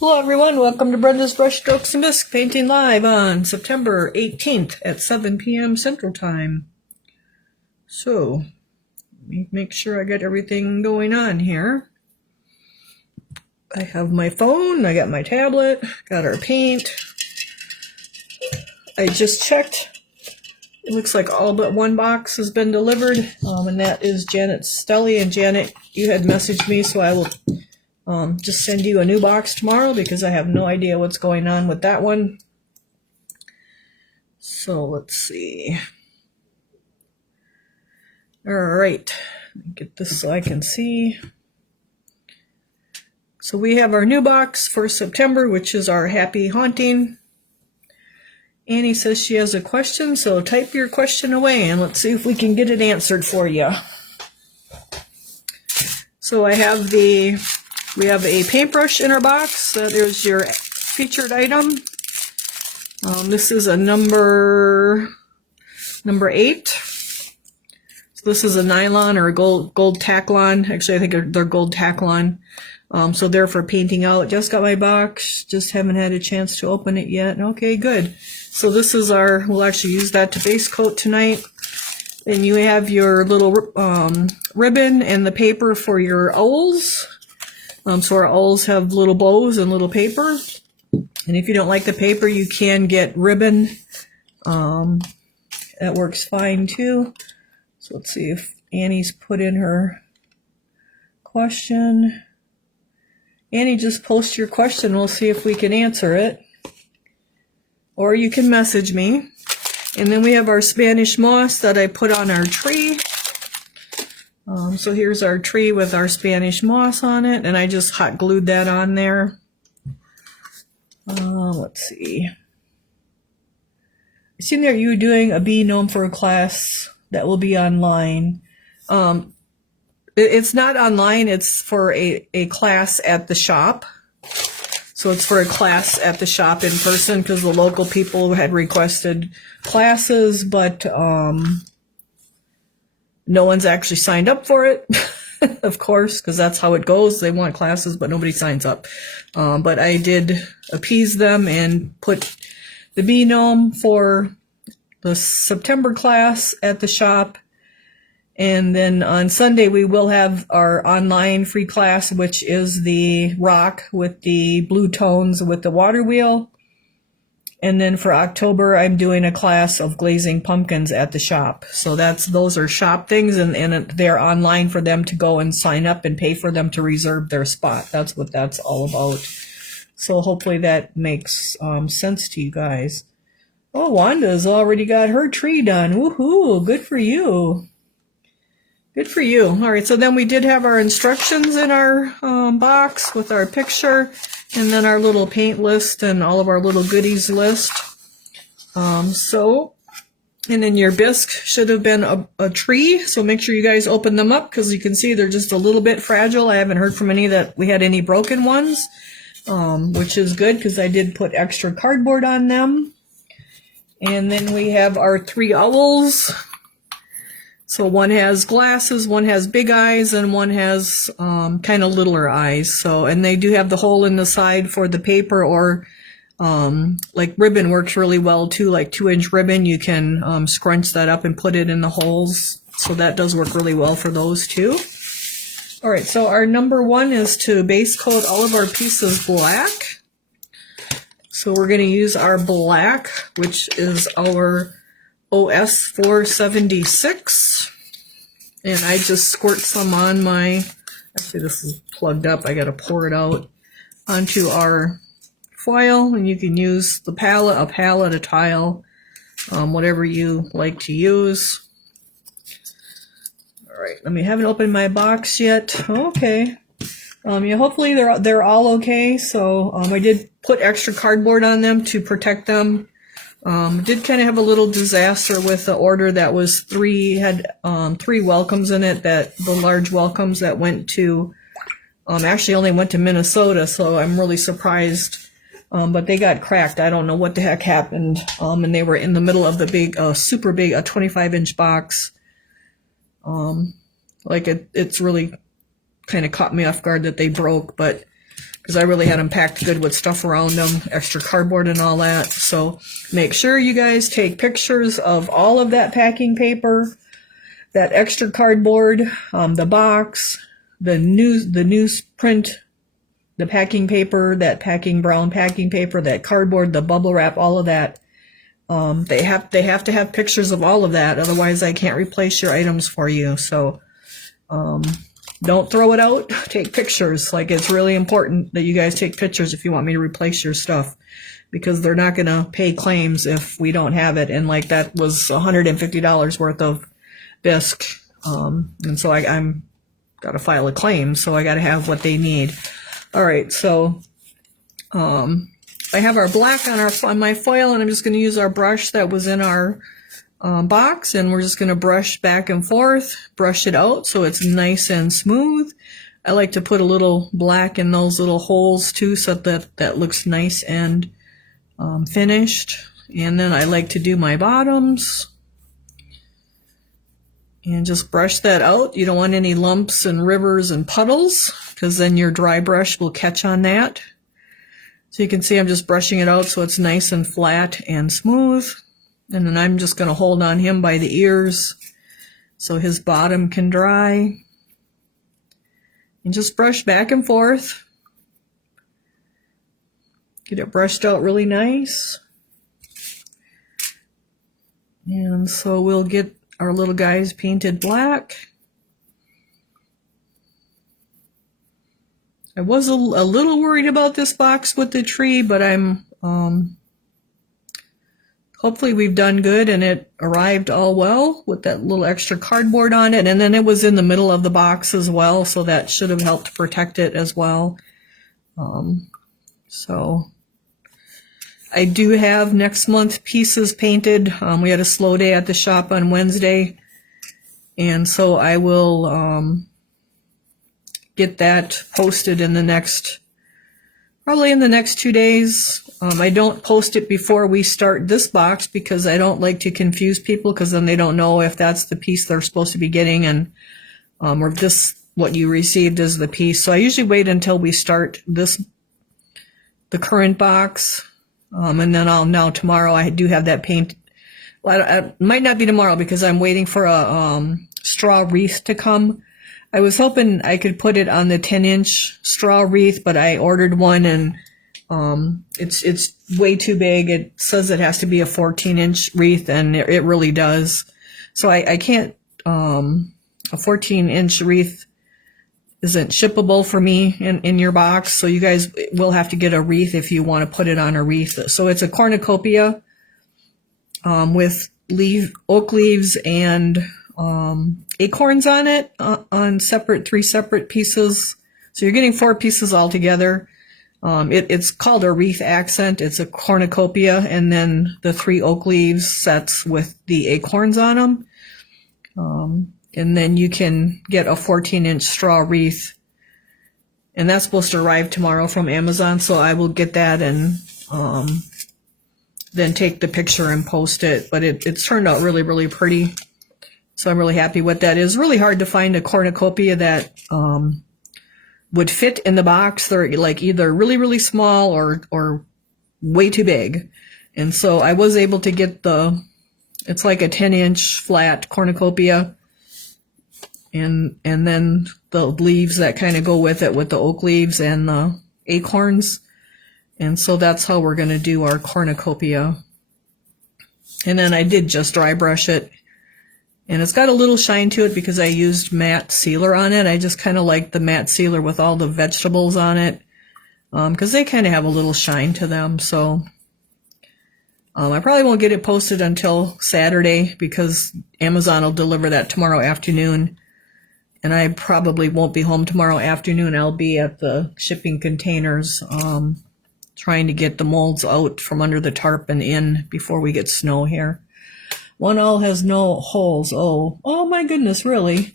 Hello everyone, welcome to Brenda's Brush Strokes and Bisque Painting Live on September 18th at 7 p.m. Central Time. So, let me make sure I got everything going on here. I have my phone, I got my tablet, got our paint. I just checked. It looks like all but one box has been delivered, and that is Janet Stelly. And Janet, you had messaged me, so I will just send you a new box tomorrow because I have no idea what's going on with that one. So let's see. All right, let me get this so I can see. So we have our new box for September, which is our Happy Haunting. Annie says she has a question, so type your question away and let's see if we can get it answered for you. So we have a paintbrush in our box. There's your featured item. This is a number 8. So this is a nylon or a gold Taclon. Actually, I think they're gold Taclon. So they're for painting out. Just got my box. Just haven't had a chance to open it yet. Okay, good. So this is we'll actually use that to base coat tonight. And you have your little ribbon and the paper for your owls. So our owls have little bows and little paper. And if you don't like the paper, you can get ribbon. That works fine too. So let's see if Annie's put in her question. Annie, just post your question. We'll see if we can answer it. Or you can message me. And then we have our Spanish moss that I put on our tree. So here's our tree with our Spanish moss on it, and I just hot glued that on there. Let's see. I seen that you were doing a bee gnome for a class that will be online. It's not online, it's for a class at the shop. So it's for a class at the shop in person because the local people had requested classes, but no one's actually signed up for it, of course, because that's how it goes. They want classes, but nobody signs up. But I did appease them and put the bee gnome for the September class at the shop. And then on Sunday, we will have our online free class, which is the rock with the blue tones with the water wheel. And then for October, I'm doing a class of glazing pumpkins at the shop. So those are shop things, and they're online for them to go and sign up and pay for them to reserve their spot. That's what that's all about. So hopefully that makes sense to you guys. Oh, Wanda's already got her tree done. Woohoo! Good for you. Good for you. All right, so then we did have our instructions in our box with our picture, and then our little paint list and all of our little goodies list. And then your bisque should have been a tree, so make sure you guys open them up because you can see they're just a little bit fragile. I haven't heard from any that we had any broken ones, which is good because I did put extra cardboard on them. And then we have our 3 owls. So one has glasses, one has big eyes, and one has kind of littler eyes. So, and they do have the hole in the side for the paper, or like ribbon works really well too, like 2-inch ribbon. You can scrunch that up and put it in the holes. So that does work really well for those too. All right, so our number 1 is to base coat all of our pieces black. So we're going to use our black, which is our OS 476, and I just squirt some on actually this is plugged up, I gotta pour it out onto our foil, and you can use a palette, a tile, whatever you like to use. All right, let me haven't opened my box yet. Okay. Yeah, hopefully they're all okay. So I did put extra cardboard on them to protect them. Did kind of have a little disaster with the order that was 3 welcomes in it, that the large welcomes that went to, actually only went to Minnesota, so I'm really surprised. But they got cracked. I don't know what the heck happened. And they were in the middle of the big, super big, a 25-inch box. It's really kind of caught me off guard that they broke, but because I really had them packed good with stuff around them, extra cardboard and all that. So make sure you guys take pictures of all of that packing paper, that extra cardboard, the box, the newsprint, the packing paper, that brown packing paper, that cardboard, the bubble wrap, all of that. They have to have pictures of all of that, otherwise I can't replace your items for you. So don't throw it out. Take pictures. Like, it's really important that you guys take pictures if you want me to replace your stuff, because they're not going to pay claims if we don't have it. And like, that was $150 worth of bisque. And so I'm got to file a claim. So I got to have what they need. All right. So, I have our black on my foil, and I'm just going to use our brush that was in our box, and we're just going to brush back and forth, brush it out so it's nice and smooth. I like to put a little black in those little holes too, so that looks nice and finished. And then I like to do my bottoms and just brush that out. You don't want any lumps and rivers and puddles, because then your dry brush will catch on that. So you can see I'm just brushing it out so it's nice and flat and smooth. And then I'm just going to hold on him by the ears so his bottom can dry. And just brush back and forth. Get it brushed out really nice. And so we'll get our little guys painted black. I was a little worried about this box with the tree, but I'm hopefully we've done good, and it arrived all well with that little extra cardboard on it. And then it was in the middle of the box as well, so that should have helped protect it as well. So I do have next month pieces painted. We had a slow day at the shop on Wednesday, and so I will get that posted in probably in the next 2 days. I don't post it before we start this box, because I don't like to confuse people, because then they don't know if that's the piece they're supposed to be getting, and or if this what you received is the piece. So I usually wait until we start the current box, and then tomorrow I do have that paint. Well, it might not be tomorrow, because I'm waiting for a straw wreath to come. I was hoping I could put it on the 10-inch straw wreath, but I ordered one, and it's way too big. It says it has to be a 14-inch wreath, and it really does. So I can't, a 14-inch wreath isn't shippable for me in your box. So you guys will have to get a wreath if you want to put it on a wreath. So it's a cornucopia with oak leaves and acorns on it, on three separate pieces. So you're getting 4 pieces all together. It's called a wreath accent. It's a cornucopia, and then the 3 oak leaves sets with the acorns on them. And then you can get a 14-inch straw wreath, and that's supposed to arrive tomorrow from Amazon. So I will get that and then take the picture and post it. But it's turned out really, really pretty. So I'm really happy with that. It's really hard to find a cornucopia that would fit in the box. They're like either really, really small or way too big. And so I was able to get it's like a 10-inch flat cornucopia. And then the leaves that kind of go with it, with the oak leaves and the acorns. And so that's how we're going to do our cornucopia. And then I did just dry brush it. And it's got a little shine to it because I used matte sealer on it. I just kind of like the matte sealer with all the vegetables on it, because they kind of have a little shine to them. So I probably won't get it posted until Saturday, because Amazon will deliver that tomorrow afternoon. And I probably won't be home tomorrow afternoon. I'll be at the shipping containers trying to get the molds out from under the tarp and in before we get snow here. One all has no holes. Oh my goodness, really?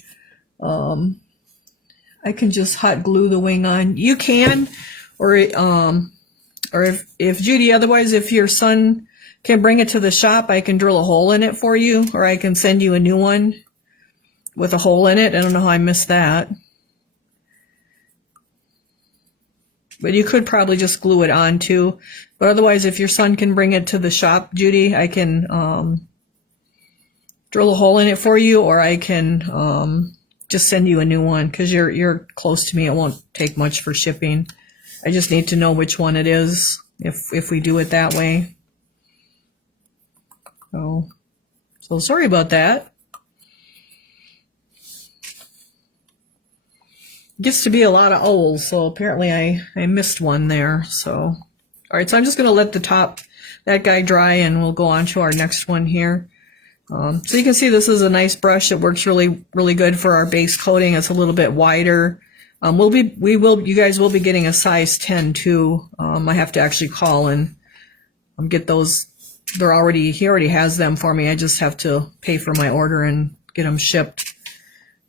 I can just hot glue the wing on. You can, or if Judy, otherwise, if your son can bring it to the shop, I can drill a hole in it for you, or I can send you a new one with a hole in it. I don't know how I missed that. But you could probably just glue it on too. But otherwise, if your son can bring it to the shop, Judy, I can drill a hole in it for you, or I can just send you a new one because you're close to me. It won't take much for shipping. I just need to know which one it is if we do it that way. So sorry about that. It gets to be a lot of owls, so apparently I missed one there. So, all right, so I'm just going to let that guy dry, and we'll go on to our next one here. So you can see this is a nice brush. It works really, really good for our base coating. It's a little bit wider. You guys will be getting a size 10 too. I have to actually call and get those. He already has them for me. I just have to pay for my order and get them shipped.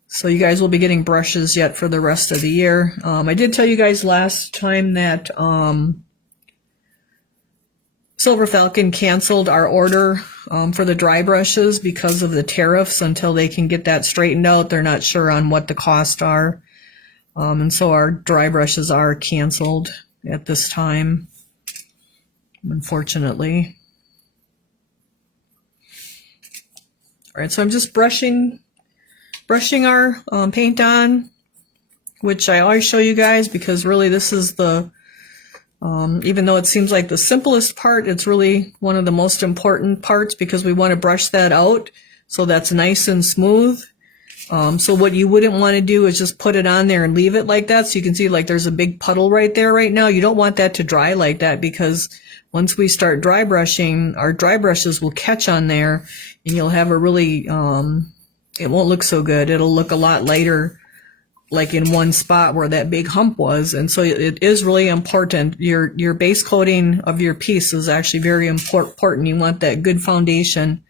So you guys will be getting brushes yet for the rest of the year. I did tell you guys last time that Silver Falcon canceled our order for the dry brushes because of the tariffs until they can get that straightened out. They're not sure on what the costs are. And so our dry brushes are canceled at this time, unfortunately. All right, so I'm just brushing our paint on, which I always show you guys because really this is the, even though it seems like the simplest part, it's really one of the most important parts because we want to brush that out so that's nice and smooth. So what you wouldn't want to do is just put it on there and leave it like that. So you can see like there's a big puddle right there right now. You don't want that to dry like that because once we start dry brushing, our dry brushes will catch on there and you'll have a really, it won't look so good. It'll look a lot lighter, like in one spot where that big hump was. And so it is really important. Your base coating of your piece is actually very important. You want that good foundation.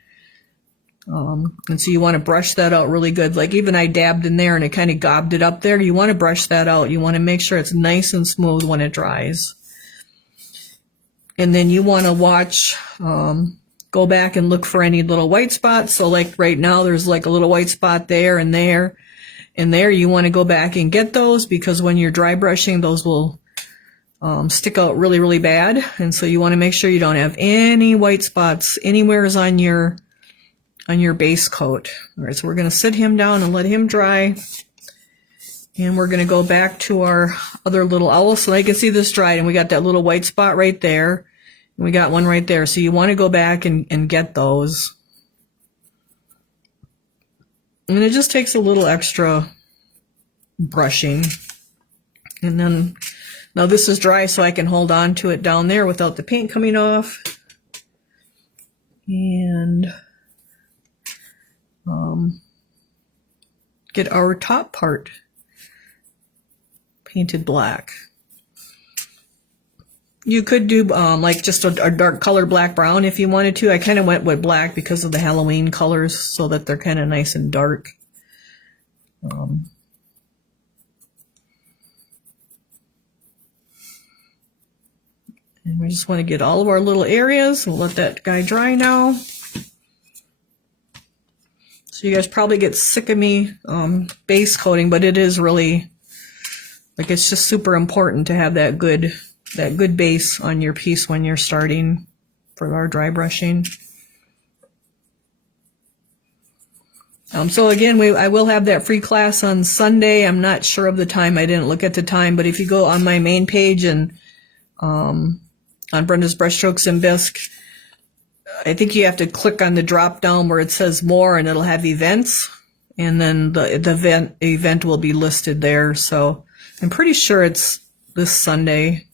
And so you want to brush that out really good. Like even I dabbed in there and it kind of gobbed it up there. You want to brush that out. You want to make sure it's nice and smooth when it dries. And then you want to watch, go back and look for any little white spots. So like right now there's like a little white spot there and there and there. You want to go back and get those because when you're dry brushing, those will stick out really, really bad. And so you want to make sure you don't have any white spots anywhere on your base coat. All right, so we're going to sit him down and let him dry. And we're going to go back to our other little owl. So I can see this dried and we got that little white spot right there. And we got one right there. So you want to go back and get those. And it just takes a little extra brushing. And then, now this is dry so I can hold on to it down there without the paint coming off. And get our top part painted black. You could do like just a dark color black brown if you wanted to. I kind of went with black because of the Halloween colors so that they're kind of nice and dark. And we just want to get all of our little areas. We'll let that guy dry now. So you guys probably get sick of me base coating, but it is really, like, it's just super important to have that good base on your piece when you're starting for our dry brushing. So again, I will have that free class on Sunday. I'm not sure of the time. I didn't look at the time, but if you go on my main page and on Brenda's Brushstrokes and Bisque, I think you have to click on the drop down where it says more and it'll have events, and then the event will be listed there. So I'm pretty sure it's this Sunday.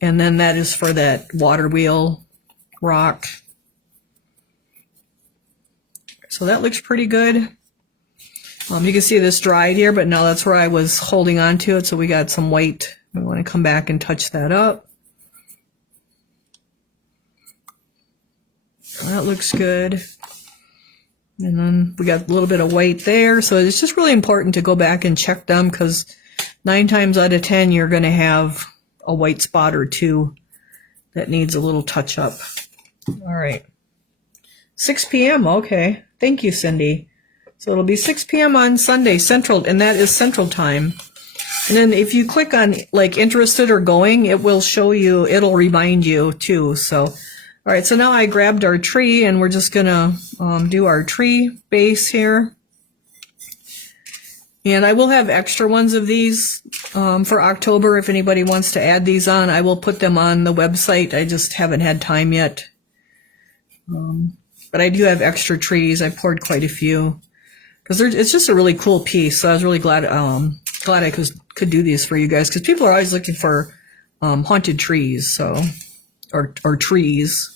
And then that is for that water wheel rock. So that looks pretty good. You can see this dried here, but now that's where I was holding on to it. So we got some white. We want to come back and touch that up. That looks good. And then we got a little bit of white there. So it's just really important to go back and check them because 9 times out of 10 you're going to have a white spot or two that needs a little touch up. All right. 6 p.m. Okay. Thank you, Cindy. So it'll be 6 p.m. on Sunday, Central, and that is Central Time. And then if you click on like interested or going, it will show you, it'll remind you too. So, all right, so now I grabbed our tree and we're just gonna do our tree base here. And I will have extra ones of these for October. If anybody wants to add these on, I will put them on the website. I just haven't had time yet. But I do have extra trees. I poured quite a few because it's just a really cool piece. So I was really glad I could do these for you guys, because people are always looking for haunted trees, so or trees.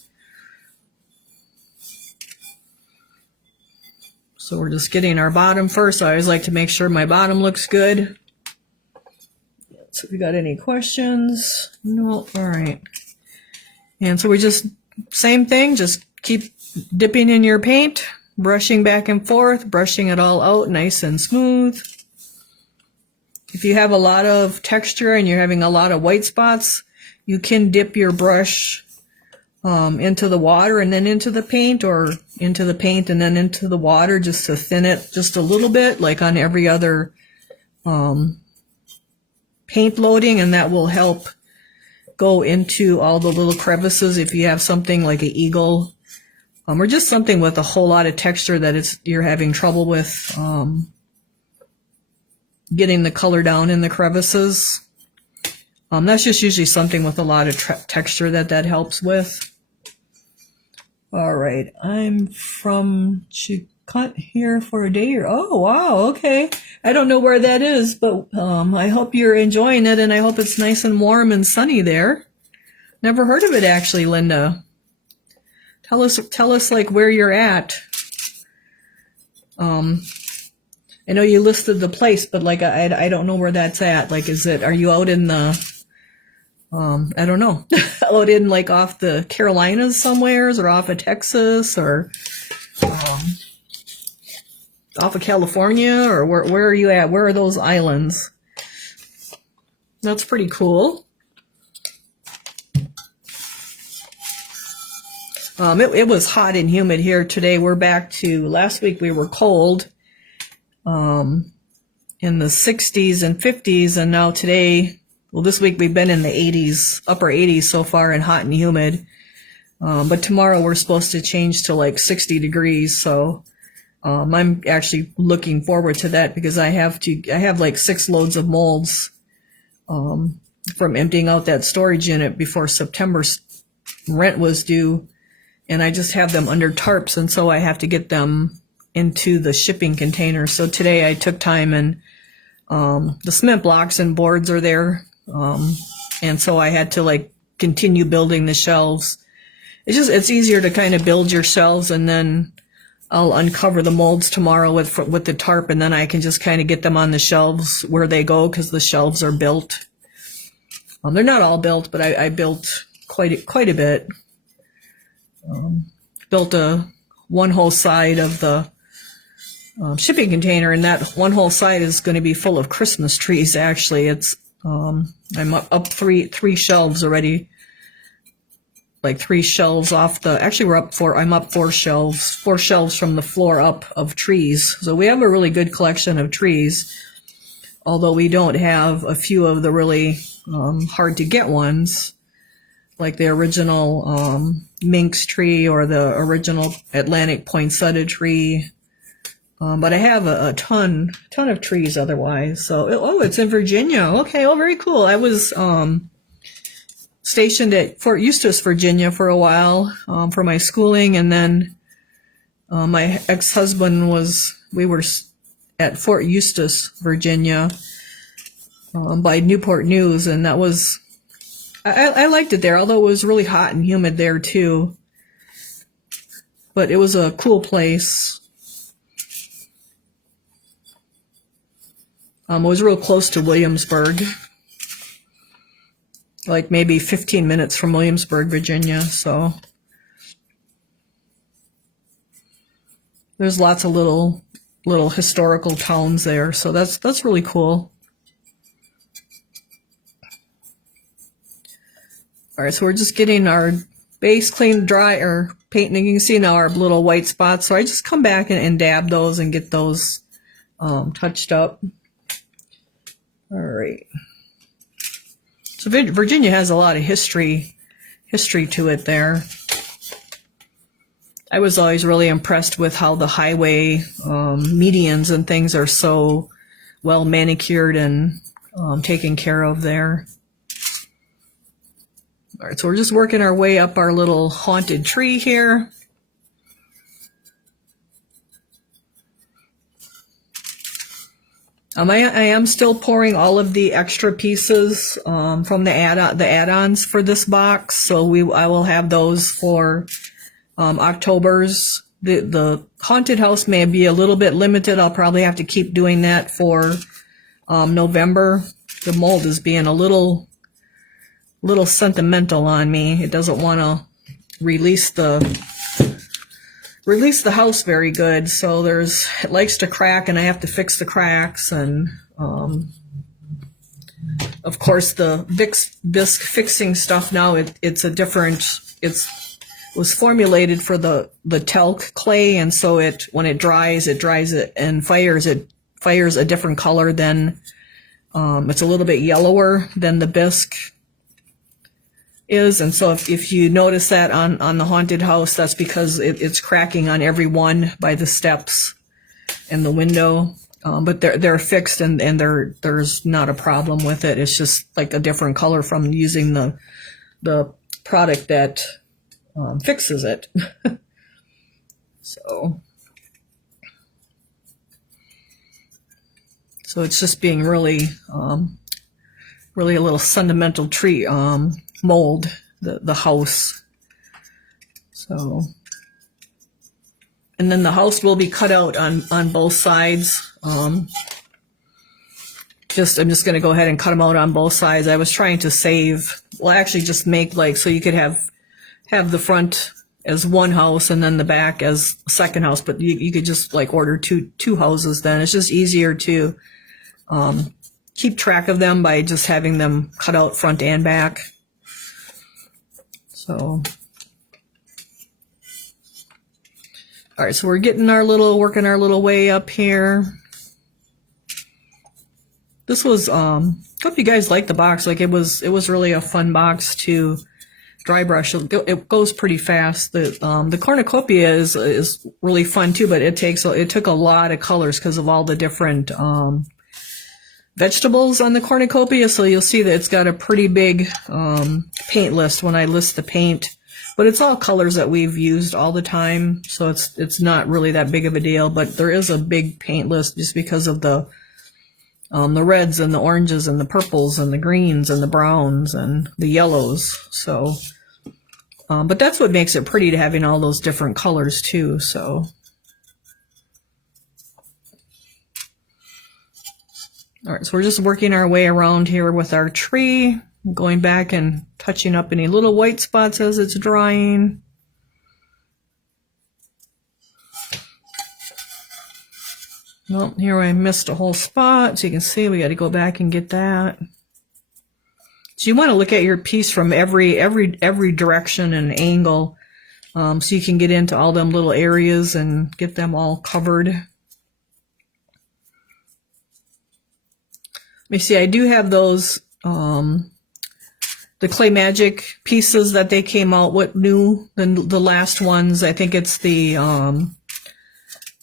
So we're just getting our bottom first. I always like to make sure my bottom looks good. So if you got any questions? No. All right. And so we just, same thing, just keep dipping in your paint, brushing back and forth, brushing it all out nice and smooth. If you have a lot of texture and you're having a lot of white spots, you can dip your brush into the water and then into the paint, or into the paint and then into the water, just to thin it just a little bit, like on every other paint loading, and that will help go into all the little crevices if you have something like an eagle or just something with a whole lot of texture that you're having trouble with getting the color down in the crevices. That's just usually something with a lot of texture that helps with. All right, I'm from Chicot here for a day. Oh, wow, okay. I don't know where that is, but I hope you're enjoying it, and I hope it's nice and warm and sunny there. Never heard of it, actually, Linda. Tell us like where you're at. I know you listed the place, but like I don't know where that's at. Like, are you out in the I don't know, out in like off the Carolinas somewheres, or off of Texas, or off of California, or where are you at? Where are those islands? That's pretty cool. It was hot and humid here today. We're back to, last week we were cold in the 60s and 50s, and now today, well, this week we've been in the 80s, upper 80s so far, and hot and humid. But tomorrow we're supposed to change to like 60 degrees. So I'm actually looking forward to that, because I have like 6 loads of molds from emptying out that storage unit before September's rent was due. And I just have them under tarps, and so I have to get them into the shipping container. So today I took time, and the cement blocks and boards are there. And so I had to like continue building the shelves. It's easier to kind of build your shelves, and then I'll uncover the molds tomorrow with the tarp, and then I can just kind of get them on the shelves where they go, because the shelves are built. They're not all built, but I built quite a bit. Built one whole side of the shipping container, and that one whole side is going to be full of Christmas trees. Actually, it's I'm up three shelves already, like 3 shelves off the. Actually, I'm up 4 shelves from the floor up of trees. So we have a really good collection of trees, although we don't have a few of the really hard to get ones, like the original minx tree or the original Atlantic poinsettia tree. But I have a ton of trees otherwise. So, it's in Virginia. Okay, very cool. I was stationed at Fort Eustis, Virginia for a while for my schooling, and then my ex-husband we were at Fort Eustis, Virginia by Newport News, and that was, I liked it there, although it was really hot and humid there too. But it was a cool place. It was real close to Williamsburg, like maybe 15 minutes from Williamsburg, Virginia. So there's lots of little historical towns there. So that's really cool. All right, so we're just getting our base clean, dry, or painting. You can see now our little white spots. So I just come back and dab those and get those touched up. All right. So Virginia has a lot of history to it there. I was always really impressed with how the highway medians and things are so well manicured and taken care of there. All right, so we're just working our way up our little haunted tree here. I am still pouring all of the extra pieces from the add-ons for this box, so I will have those for October's. The haunted house may be a little bit limited. I'll probably have to keep doing that for November. The mold is being a little sentimental on me. It doesn't want to release the house very good, so it likes to crack, and I have to fix the cracks. And of course the bisque fixing stuff now, it's a different, it was formulated for the talc clay, and so when it dries it and fires a different color than it's a little bit yellower than the bisque is. And so if you notice that on the haunted house, that's because it's cracking on every one by the steps and the window. But they're fixed, and there's not a problem with it. It's just like a different color from using the product that fixes it. So it's just being really a little sentimental tree mold, the house. So, and then the house will be cut out on both sides. I'm just going to go ahead and cut them out on both sides. I was trying to actually just make so you could have the front as one house and then the back as a second house, but you could just order two houses then. It's just easier to keep track of them by just having them cut out front and back. So, all right, so we're getting working our little way up here. This was, hope you guys liked the box. It was really a fun box to dry brush. It goes pretty fast. The cornucopia is really fun too, but it took a lot of colors because of all the different vegetables on the cornucopia. So you'll see that it's got a pretty big paint list when I list the paint, but it's all colors that we've used all the time, so it's not really that big of a deal. But there is a big paint list just because of the reds and the oranges and the purples and the greens and the browns and the yellows. So but that's what makes it pretty, to having all those different colors too. So all right, so we're just working our way around here with our tree, going back and touching up any little white spots as it's drying. Well, here I missed a whole spot, so you can see we got to go back and get that. So you want to look at your piece from every direction and angle, so you can get into all them little areas and get them all covered. Let me see, I do have those, the Clay Magic pieces that they came out with new than the last ones. I think it's the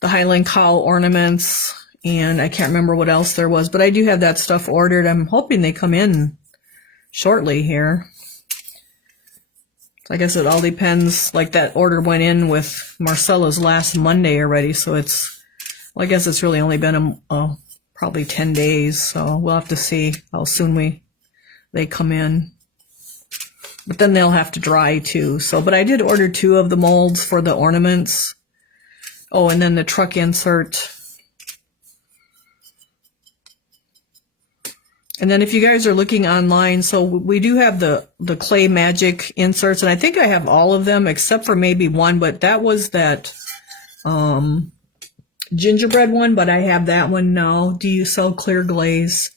Highland Cow ornaments, and I can't remember what else there was, but I do have that stuff ordered. I'm hoping they come in shortly here. I guess it all depends. That order went in with Marcella's last Monday already, so I guess it's really only been probably 10 days, so we'll have to see how soon they come in. But then they'll have to dry too. So, but I did order 2 of the molds for the ornaments. Oh, and then the truck insert. And then if you guys are looking online, so we do have the Clay Magic inserts, and I think I have all of them except for maybe one, but that was that gingerbread one, but I have that one now. Do you sell clear glaze?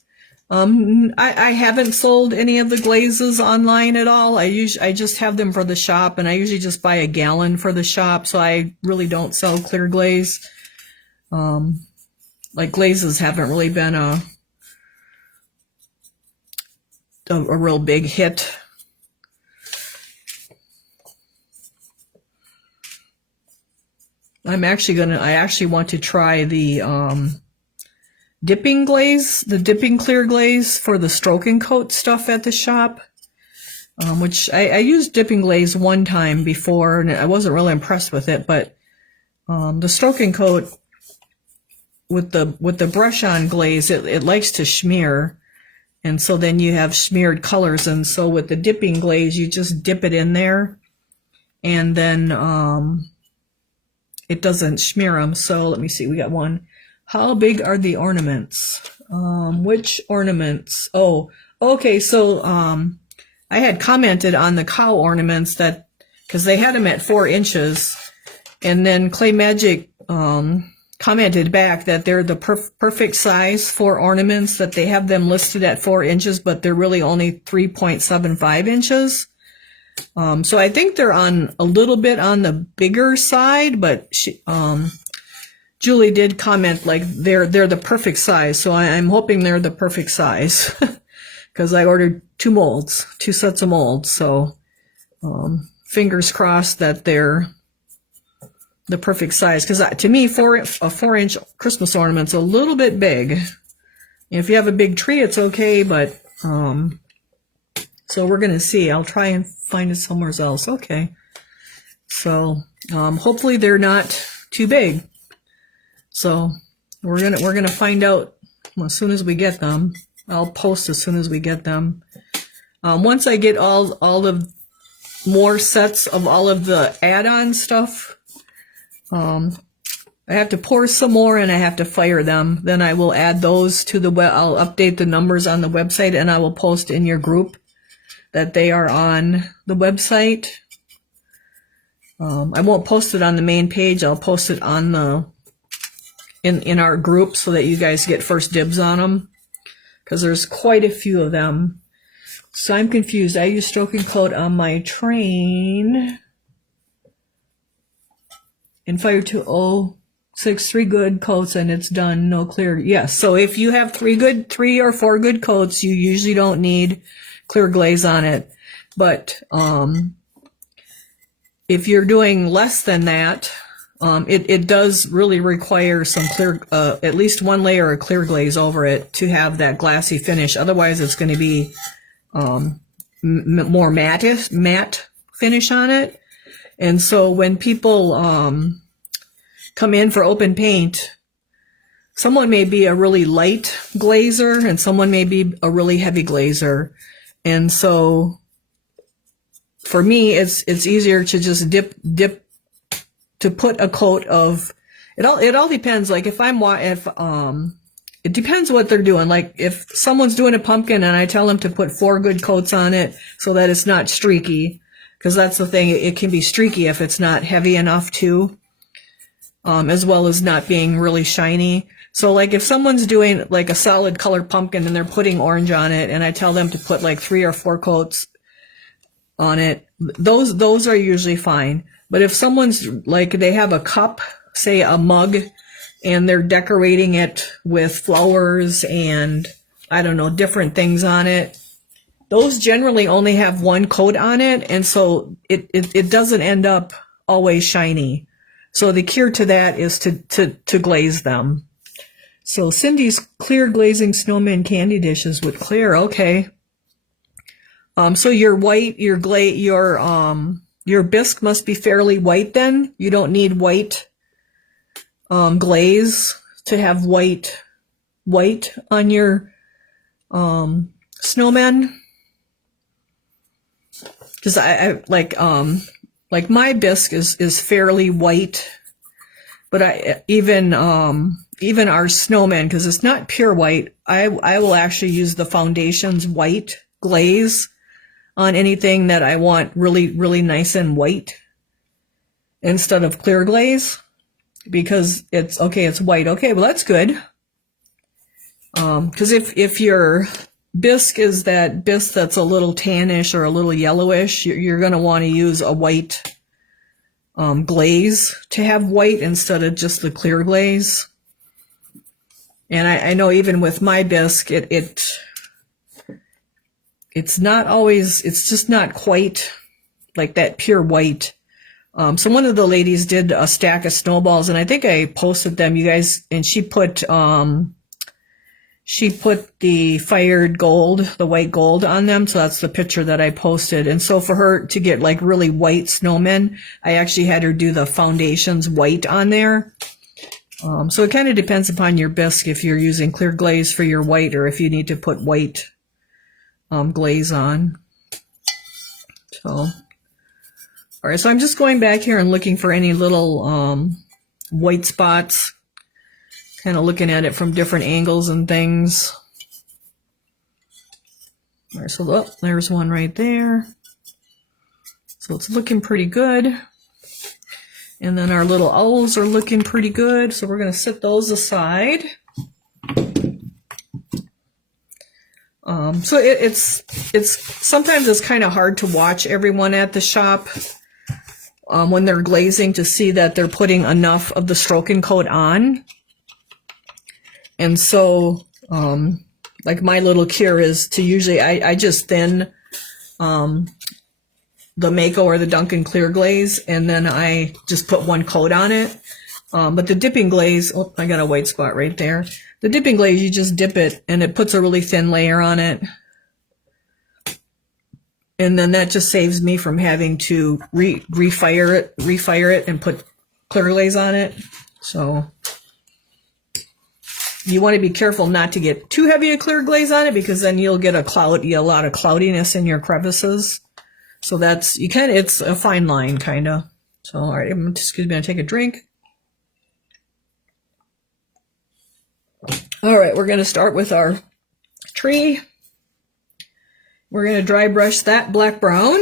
I haven't sold any of the glazes online at all. I just have them for the shop, and I usually just buy a gallon for the shop, so I really don't sell clear glaze. Glazes haven't really been a real big hit. I actually want to try the dipping glaze, the dipping clear glaze for the stroke and coat stuff at the shop. Which I used dipping glaze one time before, and I wasn't really impressed with it, but the stroke and coat with the brush on glaze, it likes to smear, and so then you have smeared colors. And so with the dipping glaze, you just dip it in there, and then it doesn't smear them. So let me see, we got one. How big are the ornaments? Which ornaments? Oh, okay, so I had commented on the cow ornaments that, because they had them at 4 inches, and then Clay Magic commented back that they're the perfect size for ornaments, that they have them listed at 4 inches, but they're really only 3.75 inches. So I think they're on a little bit on the bigger side, but Julie did comment like they're the perfect size. So I'm hoping they're the perfect size. Because I ordered 2 sets of molds, so fingers crossed that they're the perfect size. Because to me, a 4-inch Christmas ornament's a little bit big. If you have a big tree, it's okay, but so we're gonna see. I'll try and find it somewhere else. Okay, so hopefully they're not too big. So we're gonna find out as soon as we get them. I'll post as soon as we get them. Once I get all of more sets of all of the add-on stuff, I have to pour some more and I have to fire them. Then I will add those to the web. I'll update the numbers on the website, and I will post in your group that they are on the website. I won't post it on the main page. I'll post it on the in our group so that you guys get first dibs on them, because there's quite a few of them. So I'm confused. I use stroke and coat on my train and fire 206, 3 good coats, and it's done. No clear. Yes. So if you have 3 or 4 good coats, you usually don't need clear glaze on it. But if you're doing less than that, it does really require some clear, at least 1 layer of clear glaze over it to have that glassy finish. Otherwise, it's going to be more matte finish on it. And so when people come in for open paint, someone may be a really light glazer and someone may be a really heavy glazer. And so for me, it's easier to just dip to put a coat of it. All depends. Like if it depends what they're doing. Like if someone's doing a pumpkin and I tell them to put 4 good coats on it so that it's not streaky, because that's the thing. It can be streaky if it's not heavy enough too, as well as not being really shiny. So like if someone's doing like a solid colored pumpkin and they're putting orange on it, and I tell them to put like 3 or 4 coats on it, those are usually fine. But if someone's like, they have a cup, say a mug, and they're decorating it with flowers and I don't know, different things on it, those generally only have 1 coat on it, and so it doesn't end up always shiny. So the cure to that is to glaze them. So Cindy's clear glazing snowman candy dishes with clear. Okay. So your white, your bisque must be fairly white then. You don't need white glaze to have white on your snowmen. Because I like my bisque is fairly white, but even our snowmen, because it's not pure white, I will actually use the foundation's white glaze on anything that I want really, really nice and white instead of clear glaze, because it's white. Okay, well that's good. Because if your bisque is that bisque that's a little tannish or a little yellowish, you're going to want to use a white glaze to have white instead of just the clear glaze. And I know even with my bisque, it's not always, it's just not quite like that pure white. So one of the ladies did a stack of snowballs, and I think I posted them, you guys, and she put the fired gold, the white gold on them. So that's the picture that I posted. And so for her to get like really white snowmen, I actually had her do the foundations white on there. So it kind of depends upon your bisque if you're using clear glaze for your white or if you need to put white glaze on. So, all right, so I'm just going back here and looking for any little white spots, kind of looking at it from different angles and things. All right, so there's one right there. So it's looking pretty good. And then our little owls are looking pretty good, so we're going to set those aside. So it's sometimes it's kind of hard to watch everyone at the shop when they're glazing to see that they're putting enough of the stroking coat on. And so, like my little cure is to usually, I just thin the Mako or the Dunkin' Clear Glaze, and then I just put one coat on it. But the dipping glaze, oh, I got a white spot right there. The dipping glaze, you just dip it, and it puts a really thin layer on it. And then that just saves me from having to refire it and put clear glaze on it. So you want to be careful not to get too heavy a clear glaze on it, because then you'll get a lot of cloudiness in your crevices. So that's, it's a fine line, kind of. So, all right, excuse me, I take a drink. All right, we're going to start with our tree. We're going to dry brush that black brown.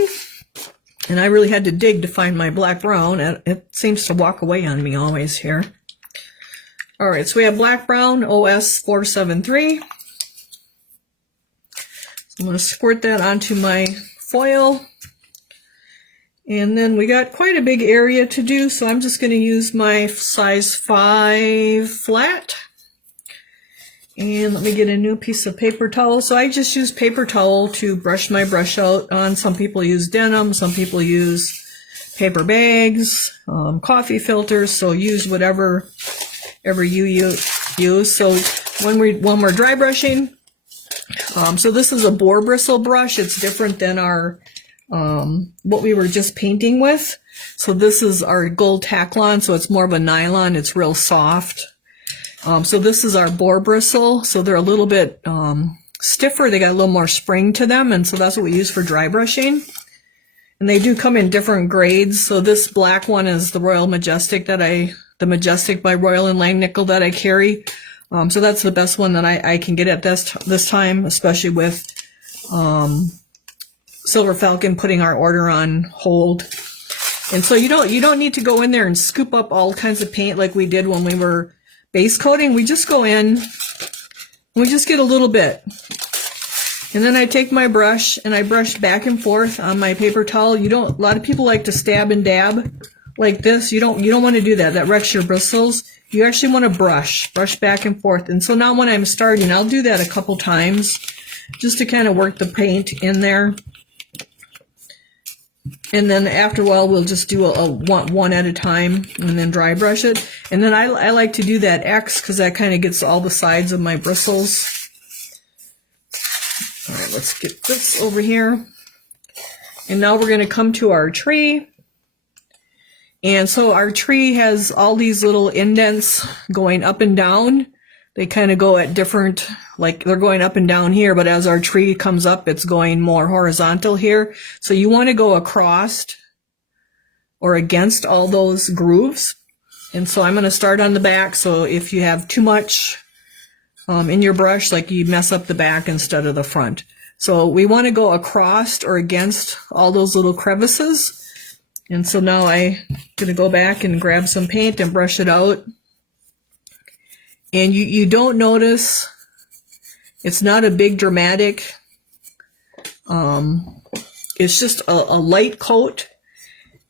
And I really had to dig to find my black brown. It seems to walk away on me always here. All right, so we have black brown OS 473. So I'm going to squirt that onto my foil. And then we got quite a big area to do, so I'm just going to use my size 5 flat. And let me get a new piece of paper towel. So I just use paper towel to brush my brush out on. Some people use denim, some people use paper bags, coffee filters, so use whatever you use. So when we're dry brushing, so this is a boar bristle brush. It's different than our what we were just painting with. So this is our gold Tacklon, so it's more of a nylon. It's real soft. So this is our boar bristle. So they're a little bit stiffer. They got a little more spring to them, and so that's what we use for dry brushing. And they do come in different grades. So this black one is the Royal Majestic the Majestic by Royal and Langnickel that I carry. So that's the best one that I can get at this time, especially with Silver Falcon putting our order on hold. And so you don't need to go in there and scoop up all kinds of paint like we did when we were base coating. We just go in and we just get a little bit. And then I take my brush and I brush back and forth on my paper towel. A lot of people like to stab and dab like this. You don't want to do that. That wrecks your bristles. You actually want to brush back and forth. And so now when I'm starting, I'll do that a couple times just to kind of work the paint in there. And then after a while, we'll just do a one at a time and then dry brush it. And then I like to do that X because that kind of gets all the sides of my bristles. All right, let's get this over here. And now we're going to come to our tree. And so our tree has all these little indents going up and down. They kind of go at different, like they're going up and down here, but as our tree comes up, it's going more horizontal here. So you want to go across or against all those grooves. And so I'm going to start on the back. So if you have too much in your brush, like you mess up the back instead of the front. So we want to go across or against all those little crevices. And so now I'm going to go back and grab some paint and brush it out. And you don't notice, it's not a big dramatic, it's just a light coat.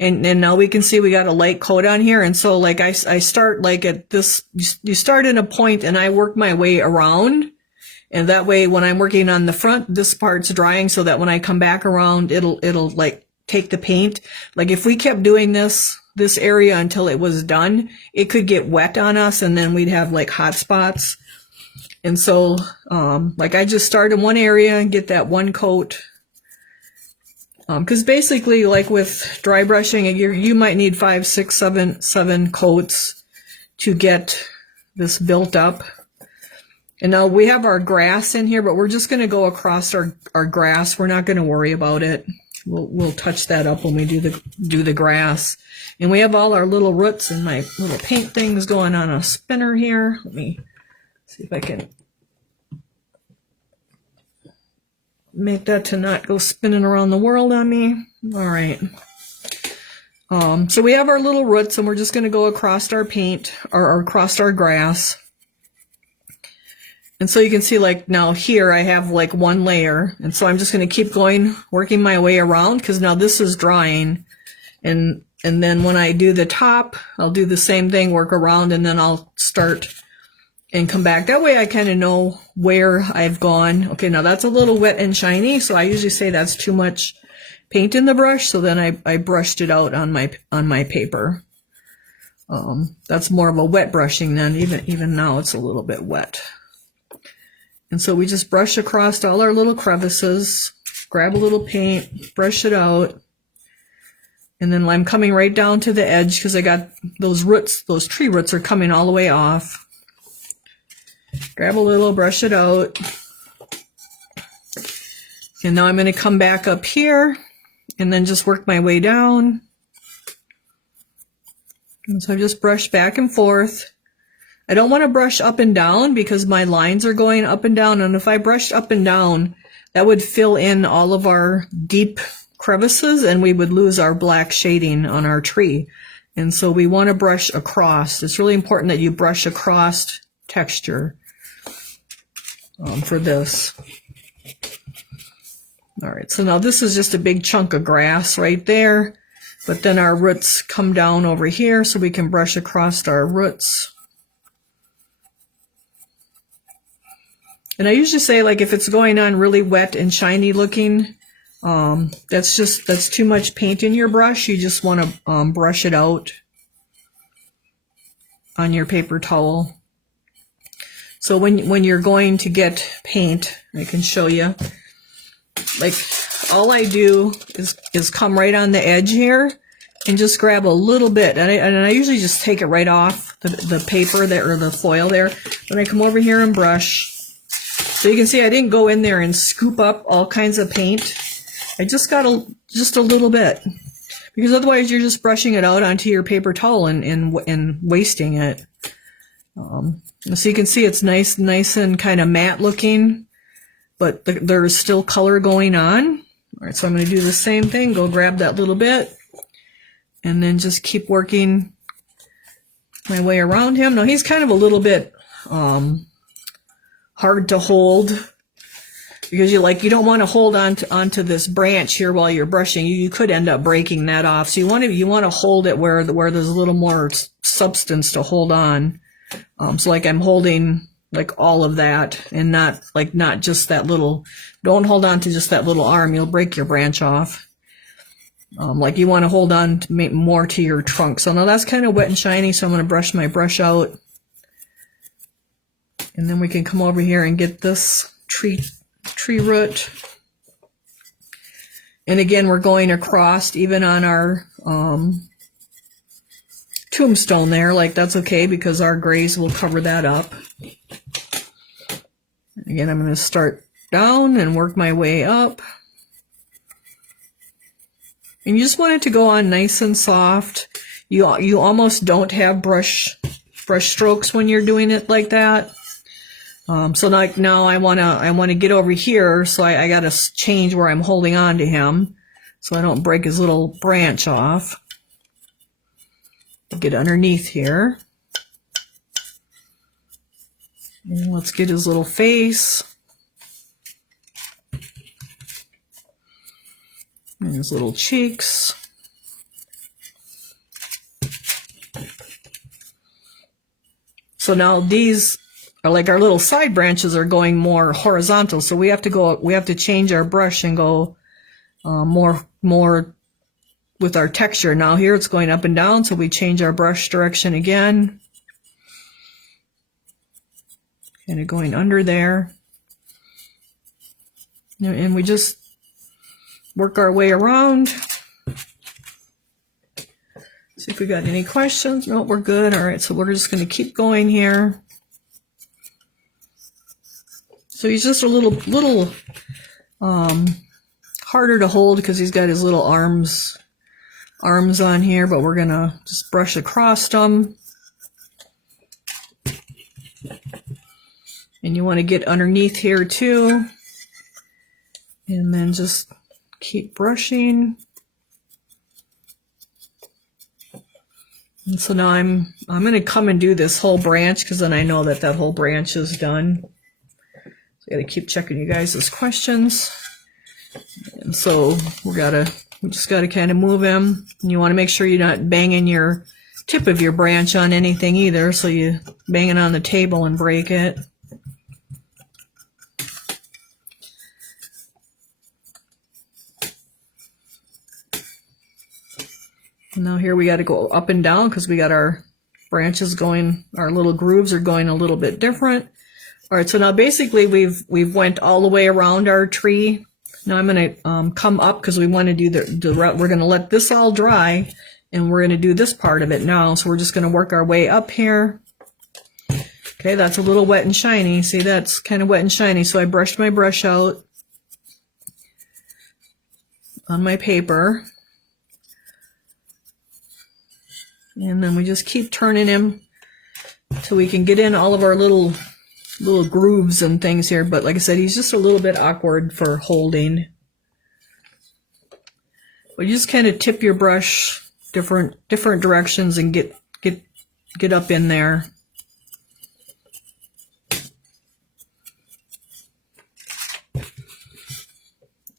And now we can see we got a light coat on here. And so like I start like at this, you start in a point and I work my way around. And that way, when I'm working on the front, this part's drying so that when I come back around, it'll like take the paint. Like if we kept doing this area until it was done, it could get wet on us and then we'd have like hot spots. And so, like I just start in one area and get that one coat. Cause basically like with dry brushing, you might need 5, 6, 7 coats to get this built up. And now we have our grass in here, but we're just going to go across our grass. We're not going to worry about it. We'll touch that up when we do the grass. And we have all our little roots and my little paint things going on a spinner here. Let me see if I can make that to not go spinning around the world on me. All right. So we have our little roots and we're just going to go across our paint or across our grass. And so you can see like now here I have like one layer. And so I'm just going to keep going, working my way around because now this is drying. And then when I do the top, I'll do the same thing, work around, and then I'll start and come back. That way I kind of know where I've gone. Okay, now that's a little wet and shiny. So I usually say that's too much paint in the brush. So then I brushed it out on my paper. That's more of a wet brushing then. Even now it's a little bit wet. And so we just brush across all our little crevices, grab a little paint, brush it out. And then I'm coming right down to the edge because I got those roots, those tree roots are coming all the way off. Grab a little, brush it out. And now I'm going to come back up here and then just work my way down. And so I just brush back and forth. I don't want to brush up and down because my lines are going up and down. And if I brushed up and down, that would fill in all of our deep crevices and we would lose our black shading on our tree. And so we want to brush across. It's really important that you brush across texture for this. All right, so now this is just a big chunk of grass right there. But then our roots come down over here so we can brush across our roots. And I usually say, like, if it's going on really wet and shiny looking, that's too much paint in your brush. You just want to brush it out on your paper towel. So when you're going to get paint, I can show you. Like, all I do is come right on the edge here and just grab a little bit. And I usually just take it right off the paper there or the foil there. When I come over here and brush. So you can see I didn't go in there and scoop up all kinds of paint. I just got just a little bit. Because otherwise you're just brushing it out onto your paper towel and wasting it. So you can see it's nice and kind of matte looking. But there's still color going on. All right, so I'm going to do the same thing. Go grab that little bit. And then just keep working my way around him. Now he's kind of a little bit hard to hold because you don't want to hold onto this branch here while you're brushing. You could end up breaking that off. So you want to hold it where there's a little more substance to hold on. So like I'm holding like all of that and not just that little. Don't hold on to just that little arm. You'll break your branch off. Like you want to hold on to make more to your trunk. So now that's kind of wet and shiny. So I'm going to brush my brush out. And then we can come over here and get this tree root. And again, we're going across even on our tombstone there. Like that's okay because our grays will cover that up. Again, I'm going to start down and work my way up. And you just want it to go on nice and soft. You almost don't have brush strokes when you're doing it like that. So like now I wanna get over here, so I gotta change where I'm holding on to him, so I don't break his little branch off. Get underneath here. And let's get his little face. And his little cheeks. So now these like our little side branches are going more horizontal. So we have to change our brush and go more with our texture. Now here it's going up and down, so we change our brush direction again. Kind of going under there. And we just work our way around. See if we got any questions. No, we're good. All right, so we're just going to keep going here. So he's just a little harder to hold because he's got his little arms on here, but we're going to just brush across them. And you want to get underneath here too. And then just keep brushing. And so now I'm going to come and do this whole branch because then I know that whole branch is done. So I got to keep checking you guys' questions. And so we just got to kind of move him. And you want to make sure you're not banging your tip of your branch on anything either. So you bang it on the table and break it. Now here we got to go up and down because we got our branches going, our little grooves are going a little bit different. All right, so now basically we've went all the way around our tree. Now I'm going to come up because we want to do we're going to let this all dry and we're going to do this part of it now. So we're just going to work our way up here. Okay, that's a little wet and shiny. See, that's kind of wet and shiny. So I brushed my brush out on my paper. And then we just keep turning him till we can get in all of our little grooves and things here. But like I said, he's just a little bit awkward for holding. But you just kind of tip your brush different directions and get up in there.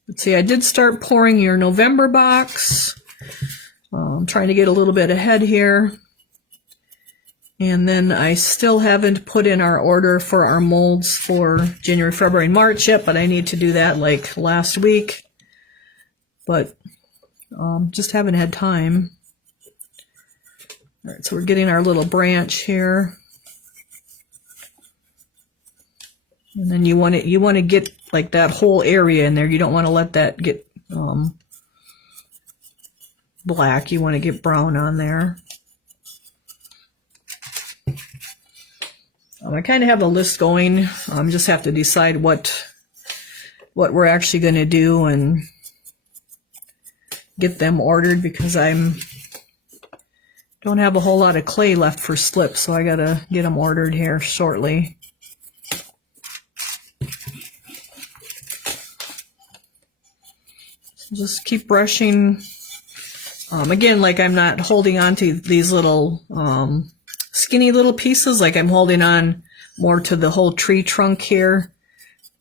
Let's see, I did start pouring your November box. I'm trying to get a little bit ahead here. And then I still haven't put in our order for our molds for January, February, and March yet, but I need to do that like last week. But just haven't had time. All right, so we're getting our little branch here. And then you want to get like that whole area in there. You don't want to let that get black. You want to get brown on there. I kind of have a list going. Just have to decide what we're actually going to do and get them ordered because don't have a whole lot of clay left for slips, so I gotta get them ordered here shortly. So just keep brushing. Again, like I'm not holding on to these little skinny little pieces, like I'm holding on more to the whole tree trunk here.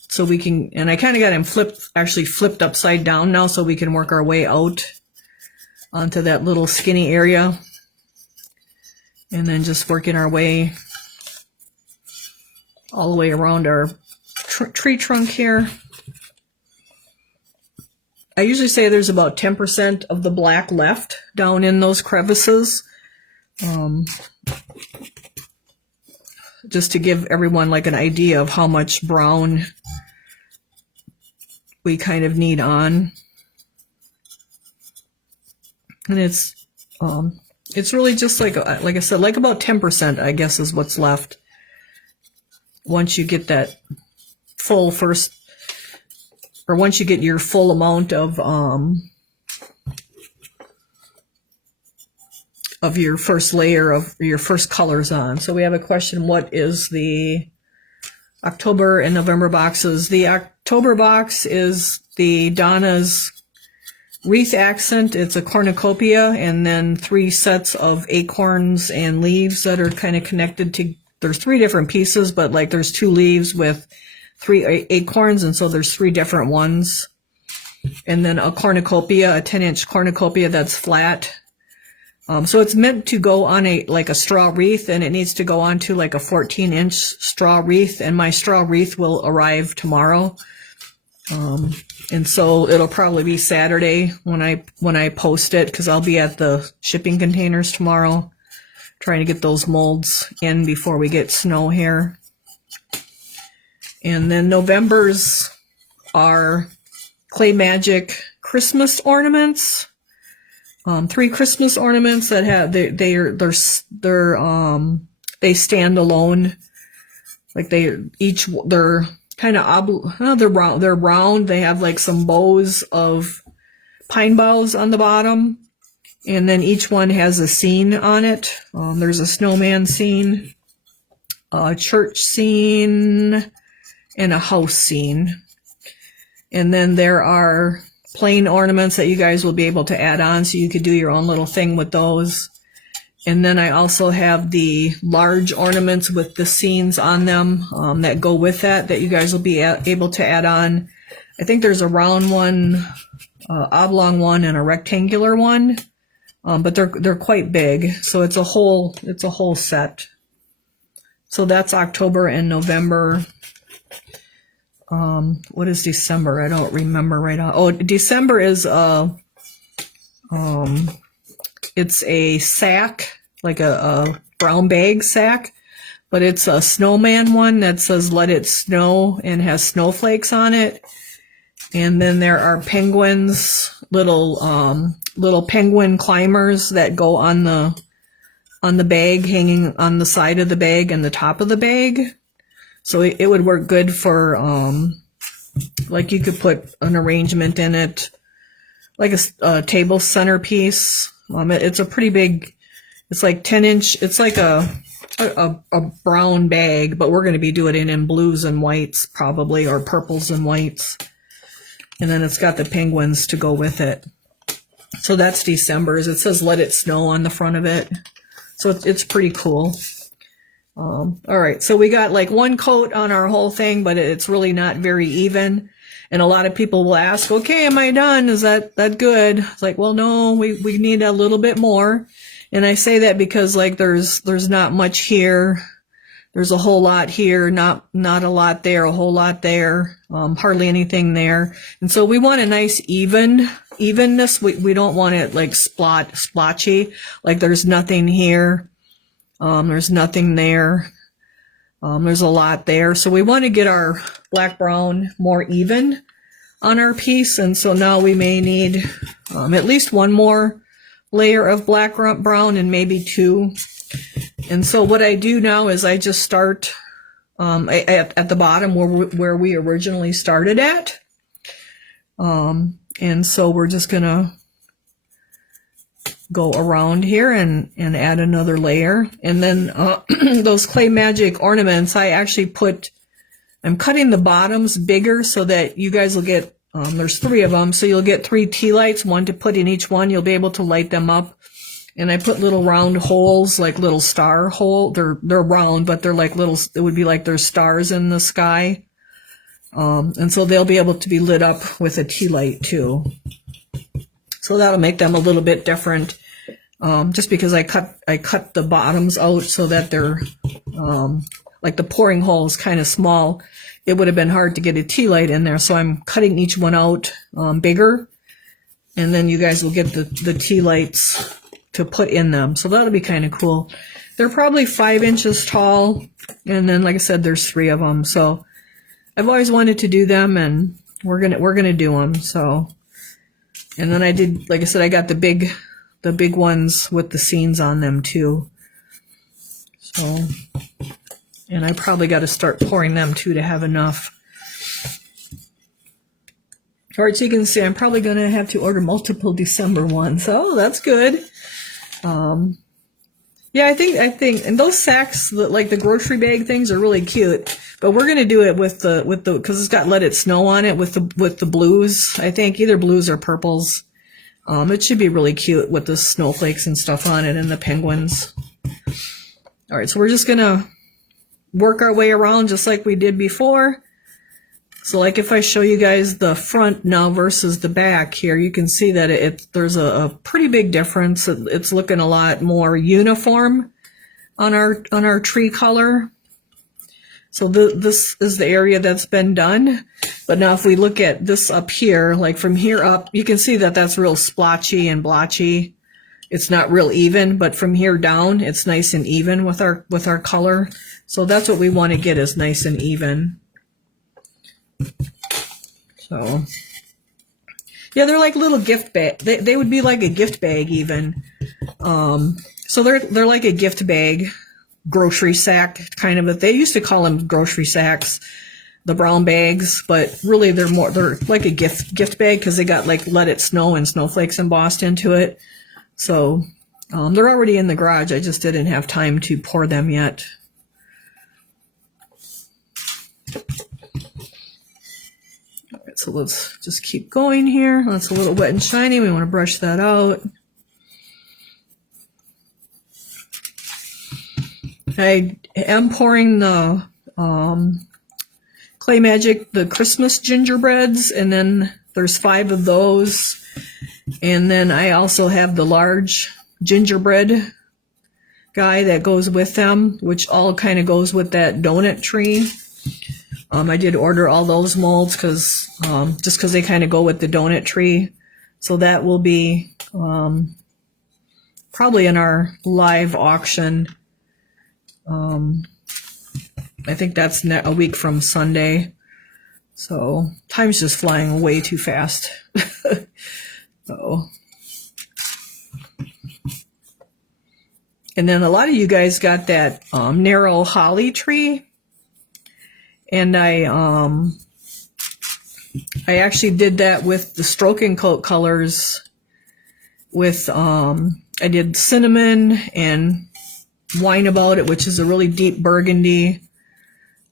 So we can, and I kind of got him flipped upside down now so we can work our way out onto that little skinny area. And then just working our way all the way around our tree trunk here. I usually say there's about 10% of the black left down in those crevices. Just to give everyone like an idea of how much brown we kind of need on. And it's really just like I said, like about 10%, I guess, is what's left once you get that full first, or once you get your full amount of your first layer of your first colors on. So we have a question, what is the October and November boxes? The October box is the Donna's wreath accent. It's a cornucopia and then 3 sets of acorns and leaves that are kind of connected to, there's 3 different pieces, but like there's 2 leaves with 3 acorns, and so there's 3 different ones. And then a cornucopia, a 10-inch cornucopia that's flat. So it's meant to go on like a straw wreath, and it needs to go onto like a 14-inch straw wreath, and my straw wreath will arrive tomorrow. And so it'll probably be Saturday when I post it, because I'll be at the shipping containers tomorrow trying to get those molds in before we get snow here. And then November's are Clay Magic Christmas ornaments. 3 Christmas ornaments that have they stand alone. Like they're kind of they're round. They have like some bows of pine boughs on the bottom, and then each one has a scene on it. There's a snowman scene, a church scene, and a house scene. And then there are plain ornaments that you guys will be able to add on, so you could do your own little thing with those. And then I also have the large ornaments with the scenes on them that go with that you guys will be able to add on. I think there's a round one, oblong one, and a rectangular one, but they're quite big, so it's a whole set. So that's October and November. What is December? I don't remember right now. Oh, December is it's a sack, like a brown bag sack, but it's a snowman one that says "Let It Snow" and has snowflakes on it. And then there are penguins, little penguin climbers that go on the bag, hanging on the side of the bag and the top of the bag. So it would work good for, like you could put an arrangement in it, like a table centerpiece. It's a pretty big, it's like 10-inch, it's like a brown bag, but we're going to be doing it in blues and whites probably, or purples and whites. And then it's got the penguins to go with it. So that's December's. It says "Let It Snow" on the front of it. So it's pretty cool. All right, so we got like 1 coat on our whole thing, but it's really not very even. And a lot of people will ask, okay, am I done? Is that good? It's like, well, no, we need a little bit more. And I say that because like there's not much here. There's a whole lot here, not a lot there, a whole lot there, hardly anything there. And so we want a nice evenness. We don't want it like splotchy, like there's nothing here. There's nothing there. There's a lot there. So we want to get our black brown more even on our piece. And so now we may need at least 1 more layer of black brown, and maybe 2. And so what I do now is I just start at the bottom where we originally started at. And so we're just going to go around here and add another layer. And then those Clay Magic ornaments, I'm cutting the bottoms bigger so that you guys will get, there's 3 of them, so you'll get 3 tea lights, 1 to put in each one. You'll be able to light them up. And I put little round holes, like little star hole. They're round, but they're like little, it would be like there's stars in the sky. And so they'll be able to be lit up with a tea light too. So that'll make them a little bit different, just because I cut the bottoms out so that they're, like the pouring hole is kind of small. It would have been hard to get a tea light in there, so I'm cutting each one out bigger, and then you guys will get the tea lights to put in them. So that'll be kind of cool. They're probably 5 inches tall, and then like I said, there's 3 of them. So I've always wanted to do them, and we're gonna do them. So. And then I did, like I said, I got the big ones with the scenes on them too. So, and I probably got to start pouring them too to have enough. All right, so you can see I'm probably going to have to order multiple December ones. So that's good. Yeah, I think, and those sacks, like the grocery bag things, are really cute. But we're gonna do it with the because it's got "Let It Snow" on it with the blues. I think either blues or purples. It should be really cute with the snowflakes and stuff on it and the penguins. All right, so we're just gonna work our way around just like we did before. So like if I show you guys the front now versus the back here, you can see that there's a pretty big difference. It's looking a lot more uniform on our tree color. So this is the area that's been done. But now if we look at this up here, like from here up, you can see that that's real splotchy and blotchy. It's not real even, but from here down, it's nice and even with our color. So that's what we want to get, is nice and even. So yeah, they're like little gift bag. They would be like a gift bag even. So they're like a gift bag, grocery sack kind of. They used to call them grocery sacks, the brown bags, but really they're like a gift bag because they got like Let It Snow and snowflakes embossed into it. So they're already in the garage. I just didn't have time to pour them yet. All right, so let's just keep going here. That's a little wet and shiny. We want to brush that out. I am pouring the Clay Magic, the Christmas gingerbreads, and then there's 5 of those. And then I also have the large gingerbread guy that goes with them, which all kind of goes with that donut tree. I did order all those molds just because they kind of go with the donut tree. So that will be probably in our live auction. I think that's a week from Sunday. So time's just flying way too fast. So, and then a lot of you guys got that narrow holly tree, and I actually did that with the Stroke and Coat colors. With I did cinnamon and Wine About It, which is a really deep burgundy,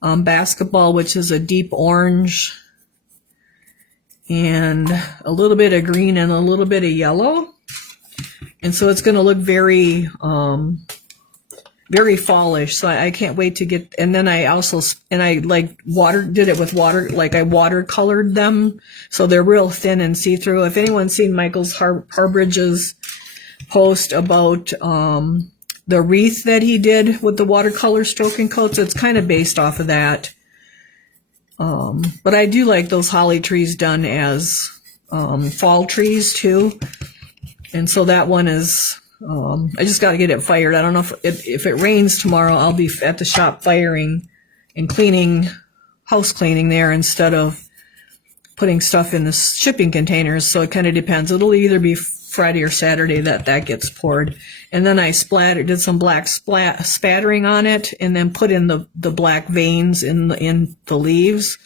Basketball, which is a deep orange, and a little bit of green and a little bit of yellow. And so it's going to look very, very fallish. So I can't wait to get, and then I also, did it with water, like I watercolored them. So they're real thin and see-through. If anyone's seen Michael's Harbridge's post about, the wreath that he did with the watercolor Stroke and Coats, it's kind of based off of that. But I do like those holly trees done as fall trees too. And so that one is, I just got to get it fired. I don't know if it rains tomorrow, I'll be at the shop firing and cleaning, house cleaning there instead of putting stuff in the shipping containers. So it kind of depends. It'll either be Friday or Saturday that gets poured. And then I did some black spattering on it, and then put in the black veins in the leaves.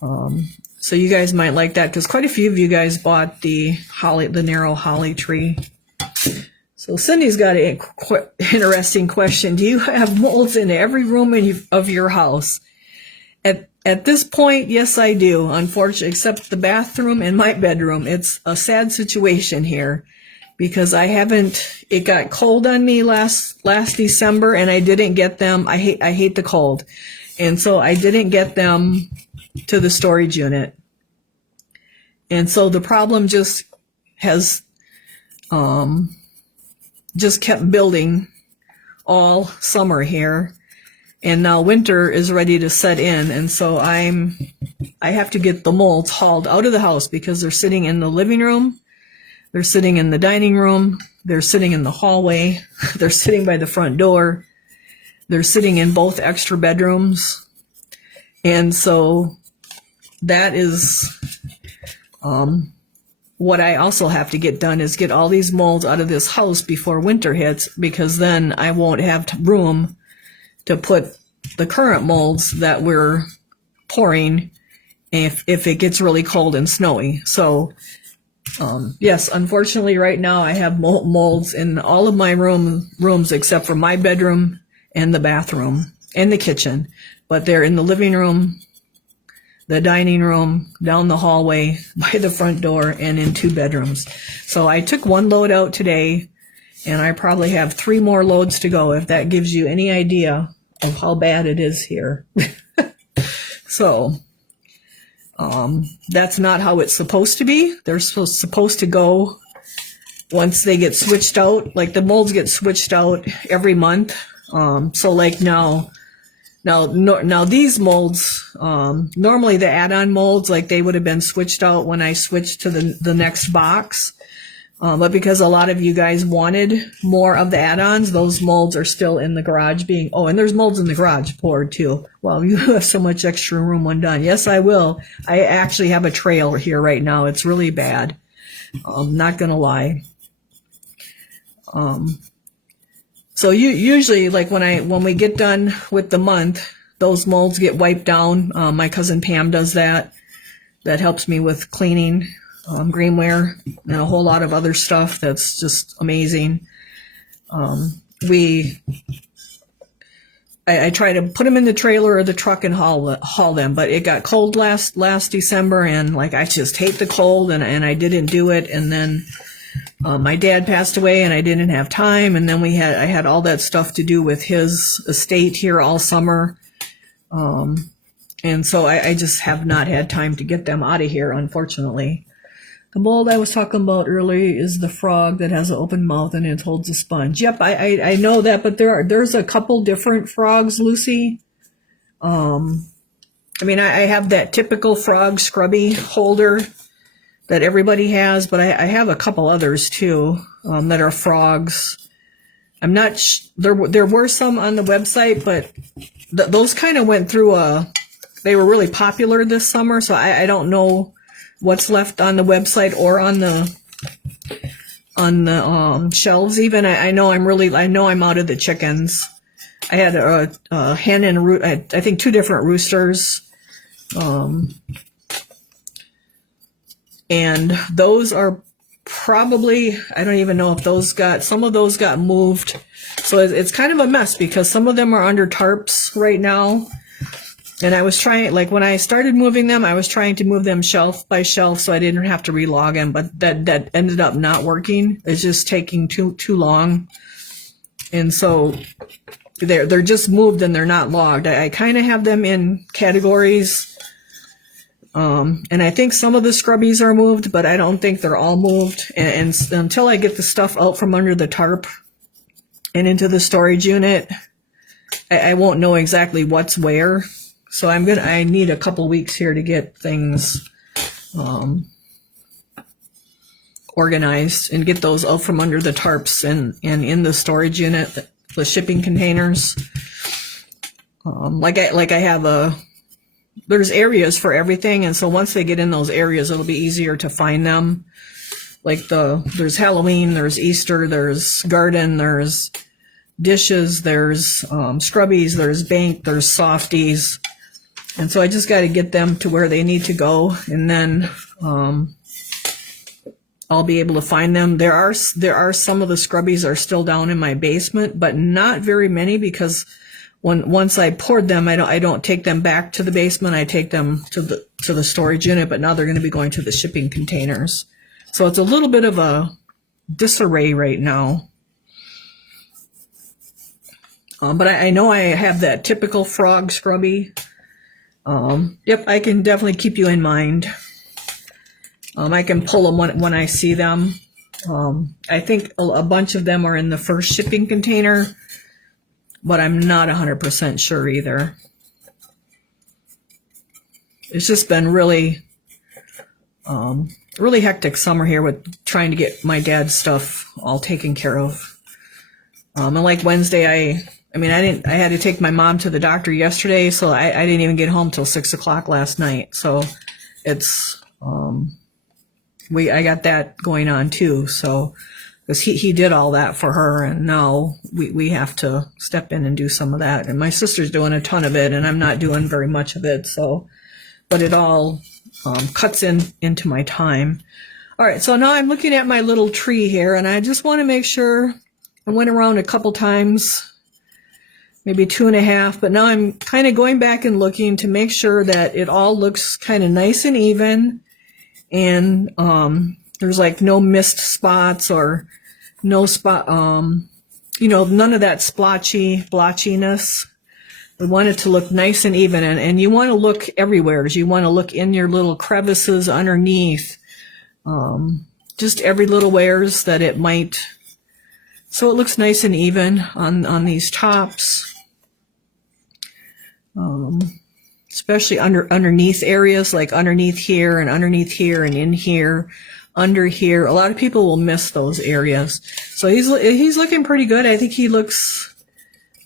So you guys might like that, because quite a few of you guys bought the narrow holly tree. So Cindy's got an interesting question. Do you have molds in every room of your house? At this point, yes, I do. Unfortunately, except the bathroom and my bedroom. It's a sad situation here, because it got cold on me last December, and I didn't get them. I hate the cold. And so I didn't get them to the storage unit. And so the problem just has, just kept building all summer here. And now winter is ready to set in, and so I have to get the molds hauled out of the house, because they're sitting in the living room, they're sitting in the dining room, they're sitting in the hallway, they're sitting by the front door, they're sitting in both extra bedrooms. And so that is what I also have to get done, is get all these molds out of this house before winter hits, because then I won't have room to put the current molds that we're pouring if it gets really cold and snowy. So yes, unfortunately right now I have molds in all of my rooms except for my bedroom and the bathroom and the kitchen. But they're in the living room, the dining room, down the hallway, by the front door, and in 2 bedrooms. So I took 1 load out today, and I probably have 3 more loads to go, if that gives you any idea of how bad it is here. So That's not how it's supposed to be. They're supposed to go once they get switched out. Like the molds get switched out every month. So like now these molds, normally the add-on molds, like they would have been switched out when I switched to the next box. But because a lot of you guys wanted more of the add-ons, those molds are still in the garage being, oh, and there's molds in the garage poured too. Well, you have so much extra room when done. Yes, I will. I actually have a trail here right now. It's really bad. I'm not going to lie. So usually like when we get done with the month, those molds get wiped down. My cousin Pam does that. That helps me with cleaning. Greenware and a whole lot of other stuff that's just amazing. I try to put them in the trailer or the truck and haul them, but it got cold last December, and like I just hate the cold, and I didn't do it. And then my dad passed away, and I didn't have time. And then I had all that stuff to do with his estate here all summer. And so I just have not had time to get them out of here, unfortunately. The mold I was talking about earlier is the frog that has an open mouth and it holds a sponge. Yep, I know that, but there's a couple different frogs, Lucy. I mean, I have that typical frog scrubby holder that everybody has, but I have a couple others too, that are frogs. I'm not there were some on the website, but those kind of went through they were really popular this summer, so I don't know what's left on the website or on the shelves even. I know I'm out of the chickens. I had a hen and I think 2 different roosters. And those are probably, I don't even know if some of those got moved. So it's kind of a mess because some of them are under tarps right now. And I was trying, like when I started moving them, I was trying to move them shelf by shelf so I didn't have to relog them, but that ended up not working. It's just taking too long. And so they're just moved and they're not logged. I kind of have them in categories. And I think some of the scrubbies are moved, but I don't think they're all moved. And until I get the stuff out from under the tarp and into the storage unit, I won't know exactly what's where. So I need a couple weeks here to get things organized and get those out from under the tarps and in the storage unit, the shipping containers. Like I have there's areas for everything, and so once they get in those areas, it'll be easier to find them. Like there's Halloween, there's Easter, there's garden, there's dishes, there's scrubbies, there's bank, there's softies. And so I just got to get them to where they need to go, and then I'll be able to find them. There are some of the scrubbies are still down in my basement, but not very many, because once I poured them, I don't take them back to the basement. I take them to the storage unit, but now they're going to be going to the shipping containers. So it's a little bit of a disarray right now. But I know I have that typical frog scrubby. Yep, I can definitely keep you in mind. I can pull them when I see them. I think a bunch of them are in the first shipping container, but I'm not 100% sure either. It's just been really hectic summer here with trying to get my dad's stuff all taken care of. And like Wednesday, I had to take my mom to the doctor yesterday, so I didn't even get home till 6 o'clock last night. So it's, I got that going on too. So, because he did all that for her, and now we have to step in and do some of that. And my sister's doing a ton of it, and I'm not doing very much of it. So, but it all cuts into my time. All right, so now I'm looking at my little tree here, and I just want to make sure. I went around a couple times, maybe 2.5, but now I'm kind of going back and looking to make sure that it all looks kind of nice and even, and there's like no missed spots or no spot, none of that blotchiness. We want it to look nice and even, and you want to look everywhere. You want to look in your little crevices underneath, just every little wares that it might, so it looks nice and even on these tops, especially underneath areas, like underneath here and in here, under here. A lot of people will miss those areas. So he's looking pretty good. I think he looks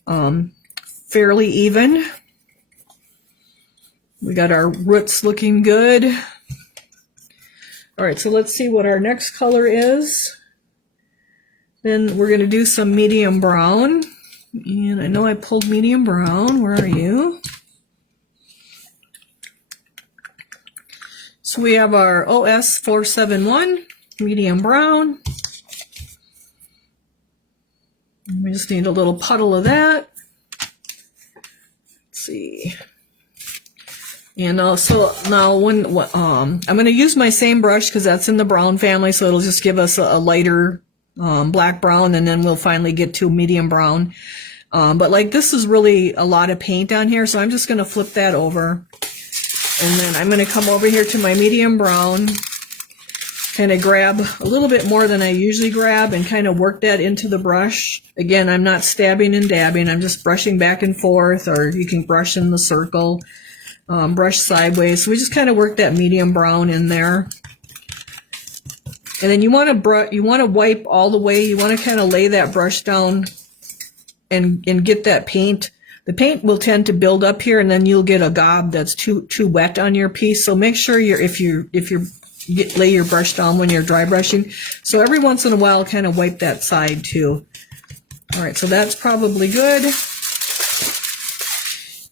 fairly even. We got our roots looking good. All right, so let's see what our next color is. Then we're going to do some medium brown. And I know I pulled medium brown. Where are you? So we have our OS 471 medium brown. We just need a little puddle of that. See, and so now when I'm going to use my same brush because that's in the brown family, so it'll just give us a lighter black brown, and then we'll finally get to medium brown. But like this is really a lot of paint on here, so I'm just going to flip that over, and then I'm going to come over here to my medium brown, kind of grab a little bit more than I usually grab and kind of work that into the brush. Again, I'm not stabbing and dabbing. I'm just brushing back and forth, or you can brush in the circle, brush sideways. So we just kind of work that medium brown in there. And then you want to wipe all the way. You want to kind of lay that brush down and get that paint. The paint will tend to build up here, and then you'll get a gob that's too wet on your piece. So make sure if you lay your brush down when you're dry brushing. So every once in a while, kind of wipe that side too. All right, so that's probably good.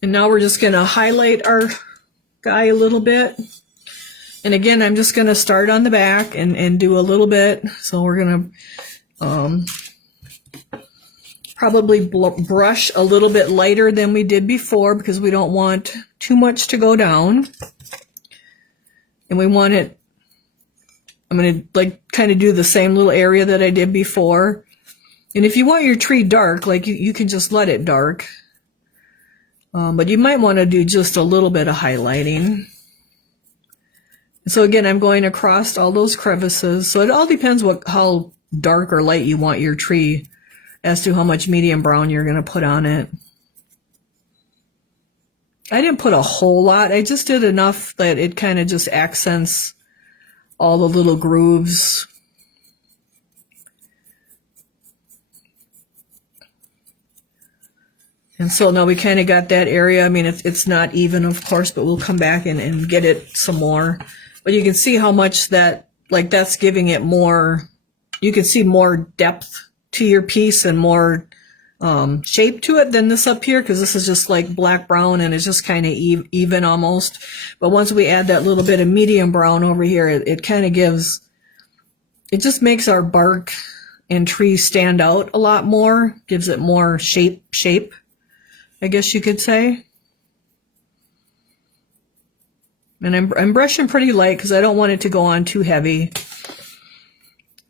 And now we're just going to highlight our guy a little bit. And again, I'm just going to start on the back and do a little bit. So we're going to probably brush a little bit lighter than we did before because we don't want too much to go down. And we want it, I'm going to like kind of do the same little area that I did before. And if you want your tree dark, like you can just let it dark. But you might want to do just a little bit of highlighting. So again, I'm going across all those crevices. So it all depends how dark or light you want your tree as to how much medium brown you're going to put on it. I didn't put a whole lot. I just did enough that it kind of just accents all the little grooves. And so now we kind of got that area. I mean, it's not even, of course, but we'll come back and get it some more. But you can see how much that, like that's giving it more, you can see more depth to your piece and more shape to it than this up here, because this is just like black brown and it's just kind of even almost. But once we add that little bit of medium brown over here, it kind of gives, it just makes our bark and tree stand out a lot more, gives it more shape, I guess you could say. And I'm brushing pretty light because I don't want it to go on too heavy.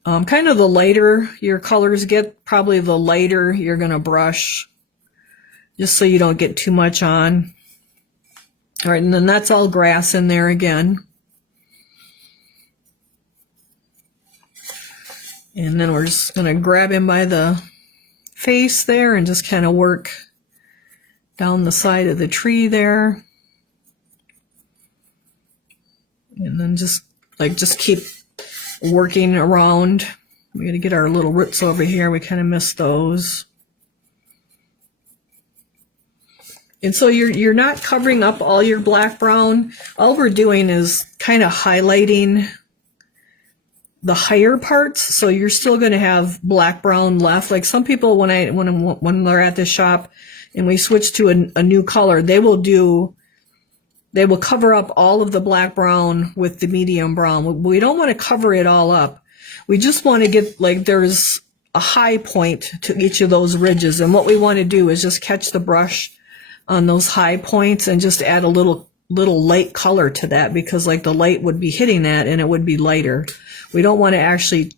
Kind of the lighter your colors get, probably the lighter you're going to brush, just so you don't get too much on. All right, and then that's all grass in there again. And then we're just going to grab him by the face there and just kind of work down the side of the tree there. And then just keep working around. We got to get our little roots over here. We kind of missed those. And so you're not covering up all your black brown. All we're doing is kind of highlighting the higher parts. So you're still going to have black brown left. Like some people, when they're at the shop and we switch to a new color, they will cover up all of the black brown with the medium brown. We don't want to cover it all up. We just want to get, like, there's a high point to each of those ridges. And what we want to do is just catch the brush on those high points and just add a little light color to that, because like the light would be hitting that and it would be lighter. We don't want to actually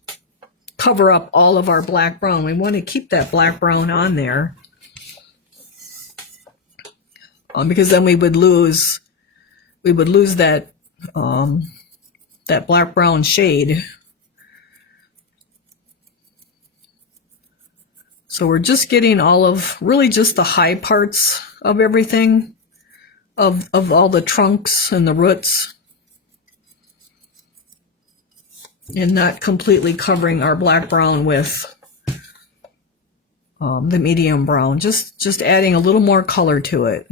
cover up all of our black brown. We want to keep that black brown on there. because then we would lose that that black brown shade. So we're just getting all of, really just the high parts of everything, of all the trunks and the roots, and not completely covering our black brown with the medium brown, just adding a little more color to it.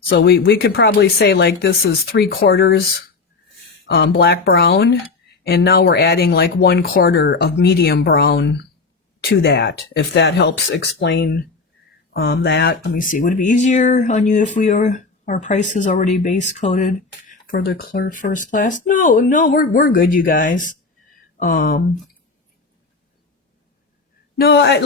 So we could probably say like this is 3/4 black brown, and now we're adding like 1/4 of medium brown to that, if that helps explain that. Let me see, would it be easier on you if our price is already base coated for the first class? No, we're good, you guys. No, I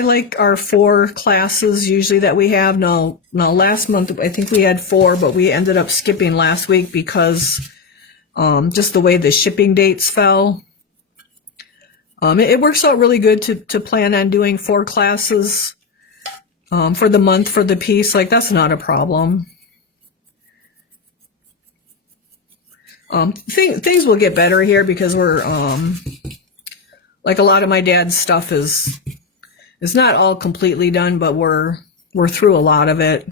like our 4 classes usually that we have. Now last month I think we had 4, but we ended up skipping last week because just the way the shipping dates fell. It works out really good to plan on doing 4 classes for the month for the piece. Like, that's not a problem. Things will get better here because we're like, a lot of my dad's stuff is not all completely done, but we're through a lot of it.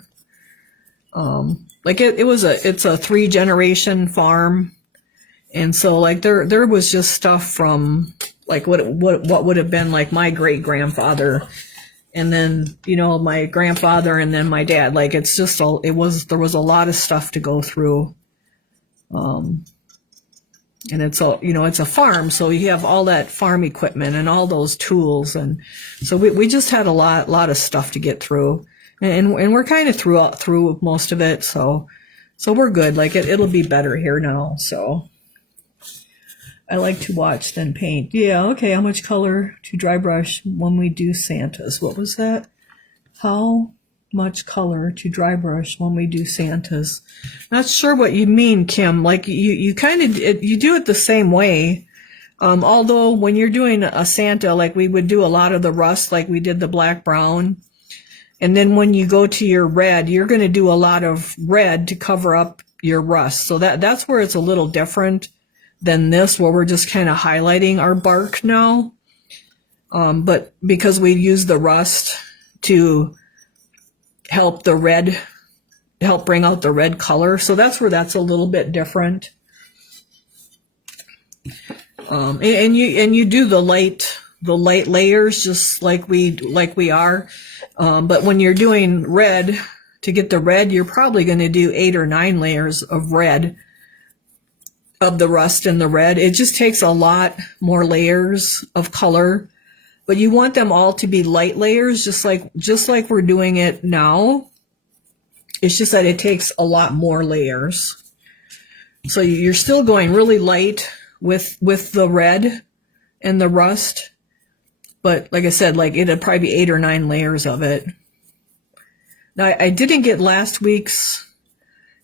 Like it's a 3-generation farm, and so like there was just stuff from like what would have been like my great grandfather, and then my grandfather, and then my dad. Like, it's just there was a lot of stuff to go through. And it's a farm, so you have all that farm equipment and all those tools, and so we just had a lot of stuff to get through, and we're kind of through most of it, so we're good. Like, it'll be better here now. So I like to watch then paint. Yeah, okay. How much color to dry brush when we do Santas? What was that? How much color to dry brush when we do Santas? Not sure what you mean, Kim. Like, you kind of you do it the same way, although when you're doing a Santa, like, we would do a lot of the rust, like we did the black brown, and then when you go to your red, you're going to do a lot of red to cover up your rust. So that's where it's a little different than this, where we're just kind of highlighting our bark now, but because we use the rust to help bring out the red color. So that's where that's a little bit different. And you do the light layers just like we are. But when you're doing red, to get the red, you're probably going to do 8 or 9 layers of red, of the rust and the red. It just takes a lot more layers of color. But you want them all to be light layers, just like we're doing it now. It's just that it takes a lot more layers. So you're still going really light with the red and the rust. But like I said, like, it'd probably be 8 or 9 layers of it. Now, I didn't get last week's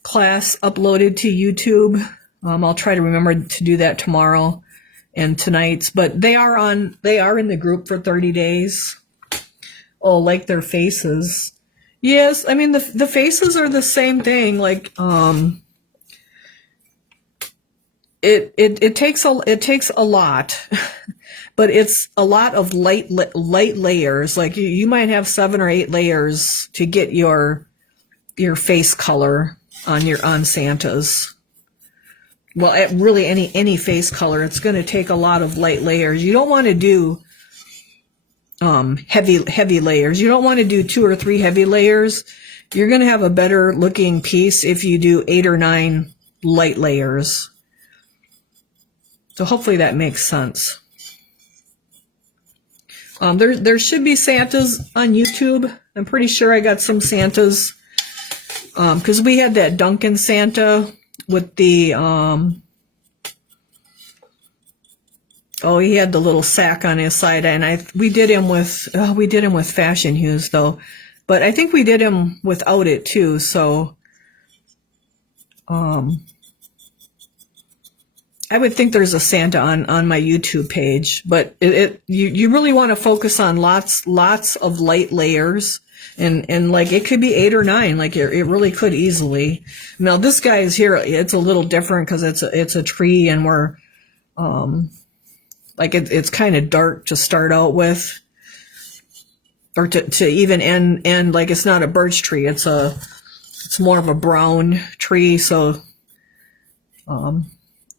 class uploaded to YouTube. I'll try to remember to do that tomorrow and tonight's, but they are in the group for 30 days. Oh, like their faces. Yes, I mean, the faces are the same thing. Like, it takes a lot, but it's a lot of light layers. Like, you might have 7 or 8 layers to get your face color on Santas. Well, really any face color, it's going to take a lot of light layers. You don't want to do heavy layers. You don't want to do 2 or 3 heavy layers. You're going to have a better looking piece if you do 8 or 9 light layers. So hopefully that makes sense. There should be Santas on YouTube. I'm pretty sure I got some Santas, because we had that Duncan Santa with the he had the little sack on his side, and we did him with fashion hues though, but I think we did him without it too. So I would think there's a Santa on my YouTube page, but you really want to focus on lots of light layers, and like it could be 8 or 9, like it really could easily. Now this guy is here, it's a little different because it's a tree, and we're like it's kind of dark to start out with, or to even end like it's not a birch tree, it's more of a brown tree, so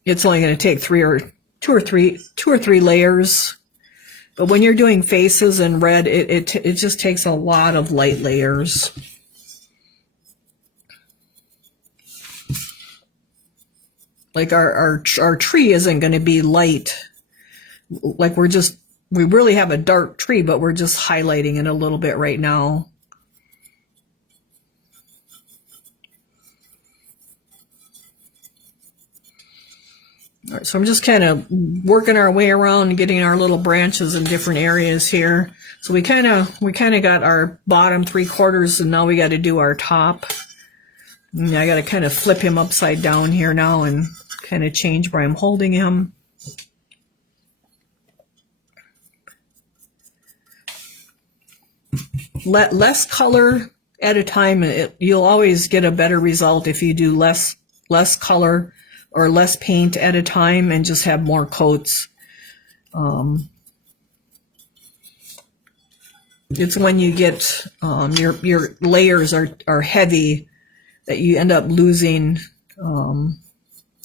it's only going to take two or three layers. But when you're doing faces in red, it just takes a lot of light layers. Like our tree isn't going to be light. Like we really have a dark tree, but we're just highlighting it a little bit right now. All right, so I'm just kind of working our way around and getting our little branches in different areas here. So we kind of got our bottom 3/4, and now we got to do our top. And I got to kind of flip him upside down here now and kind of change where I'm holding him. Less color at a time. You'll always get a better result if you do less color or less paint at a time and just have more coats. It's when you get your layers are heavy that you end up losing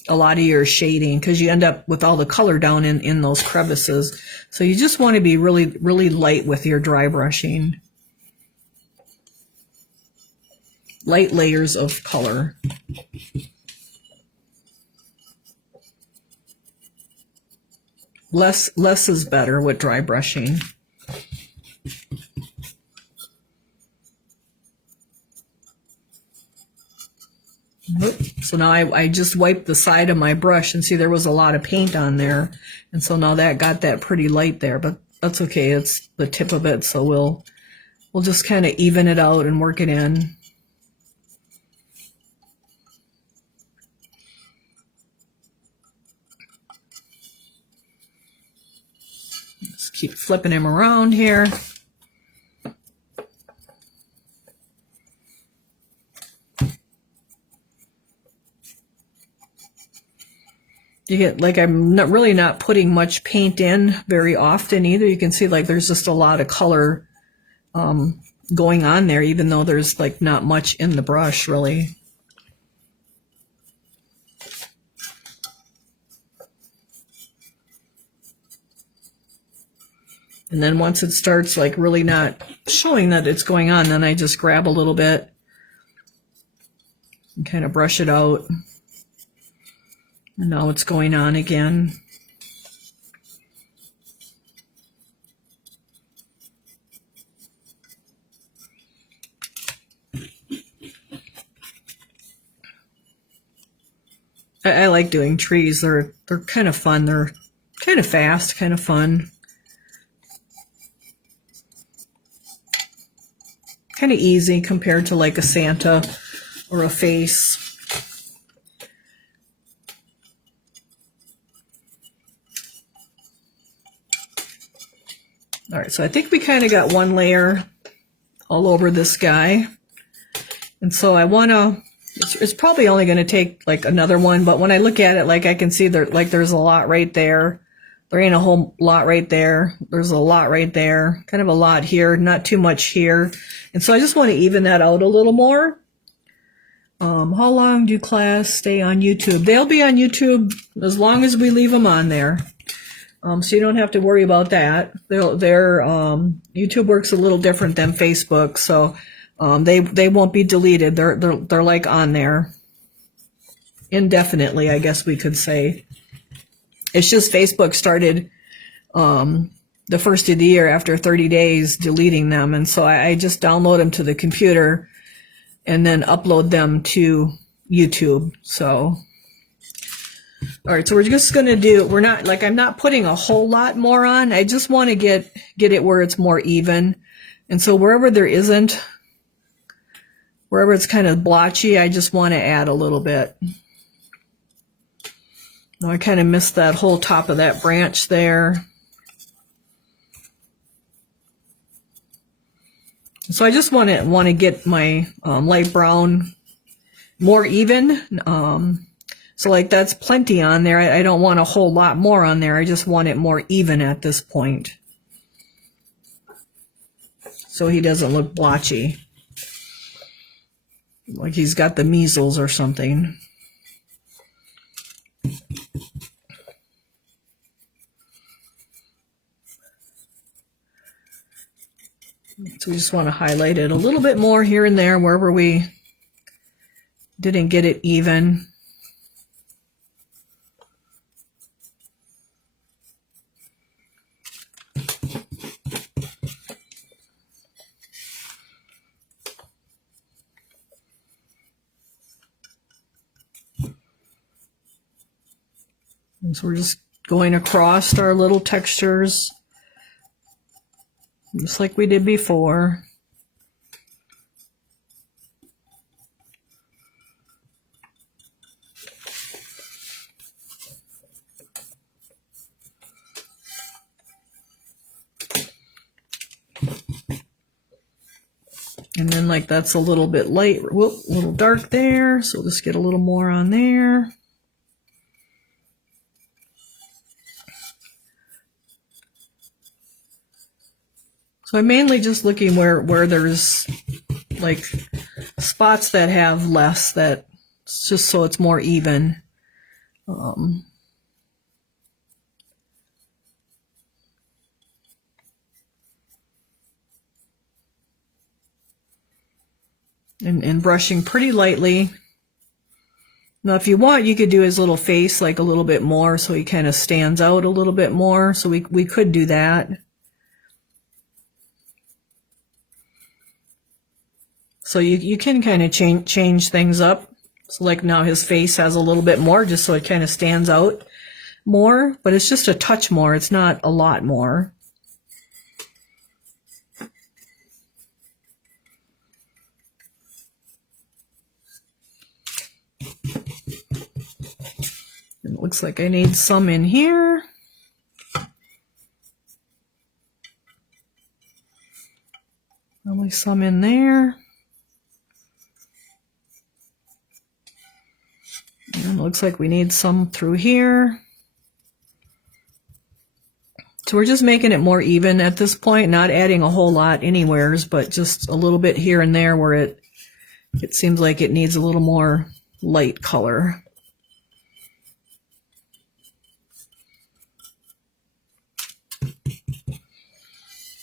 a lot of your shading, because you end up with all the color down in those crevices. So you just want to be really light with your dry brushing. Light layers of color. Less is better with dry brushing. So now I just wiped the side of my brush, and see there was a lot of paint on there, and so now that got that pretty light there, but that's okay, it's the tip of it, so we'll just kind of even it out and work it in. Just keep flipping him around here. You get, like, I'm really not putting much paint in very often either. You can see like there's just a lot of color going on there, even though there's like not much in the brush really. And then once it starts like really not showing that it's going on, then I just grab a little bit and kind of brush it out. And now it's going on again. I like doing trees. They're kind of fun. They're kind of fast, kind of fun. Kind of easy compared to like a Santa or a face. All right, so I think we kind of got one layer all over this guy. And so I want to, it's probably only going to take like another one, but when I look at it, like I can see there's a lot right there. There ain't a whole lot right there. There's a lot right there, kind of a lot here, not too much here. And so I just want to even that out a little more. How long do class stay on YouTube? They'll be on YouTube as long as we leave them on there. So you don't have to worry about that. YouTube works a little different than Facebook, so they won't be deleted. They're like on there indefinitely, I guess we could say. It's just Facebook started the first of the year after 30 days deleting them, and so I just download them to the computer and then upload them to YouTube. So. All right, so we're just going to do, I'm not putting a whole lot more on. I just want to get it where it's more even. And so wherever it's kind of blotchy, I just want to add a little bit. Now I kind of missed that whole top of that branch there. So I just want to get my light brown more even. So like that's plenty on there. I don't want a whole lot more on there. I just want it more even at this point, so he doesn't look blotchy, like he's got the measles or something. So we just want to highlight it a little bit more here and there wherever we didn't get it even. And so we're just going across our little textures, just like we did before. And then like that's a little bit light, whoop, a little dark there, so we'll just get a little more on there. So I'm mainly just looking where there's like spots that have less, that just so it's more even. And brushing pretty lightly. Now if you want, you could do his little face like a little bit more so he kind of stands out a little bit more. So we could do that. So you can kind of change things up. So like now his face has a little bit more just so it kind of stands out more, but it's just a touch more. It's not a lot more. It looks like I need some in here. Probably some in there. And it looks like we need some through here. So we're just making it more even at this point, not adding a whole lot anywheres, but just a little bit here and there where it seems like it needs a little more light color.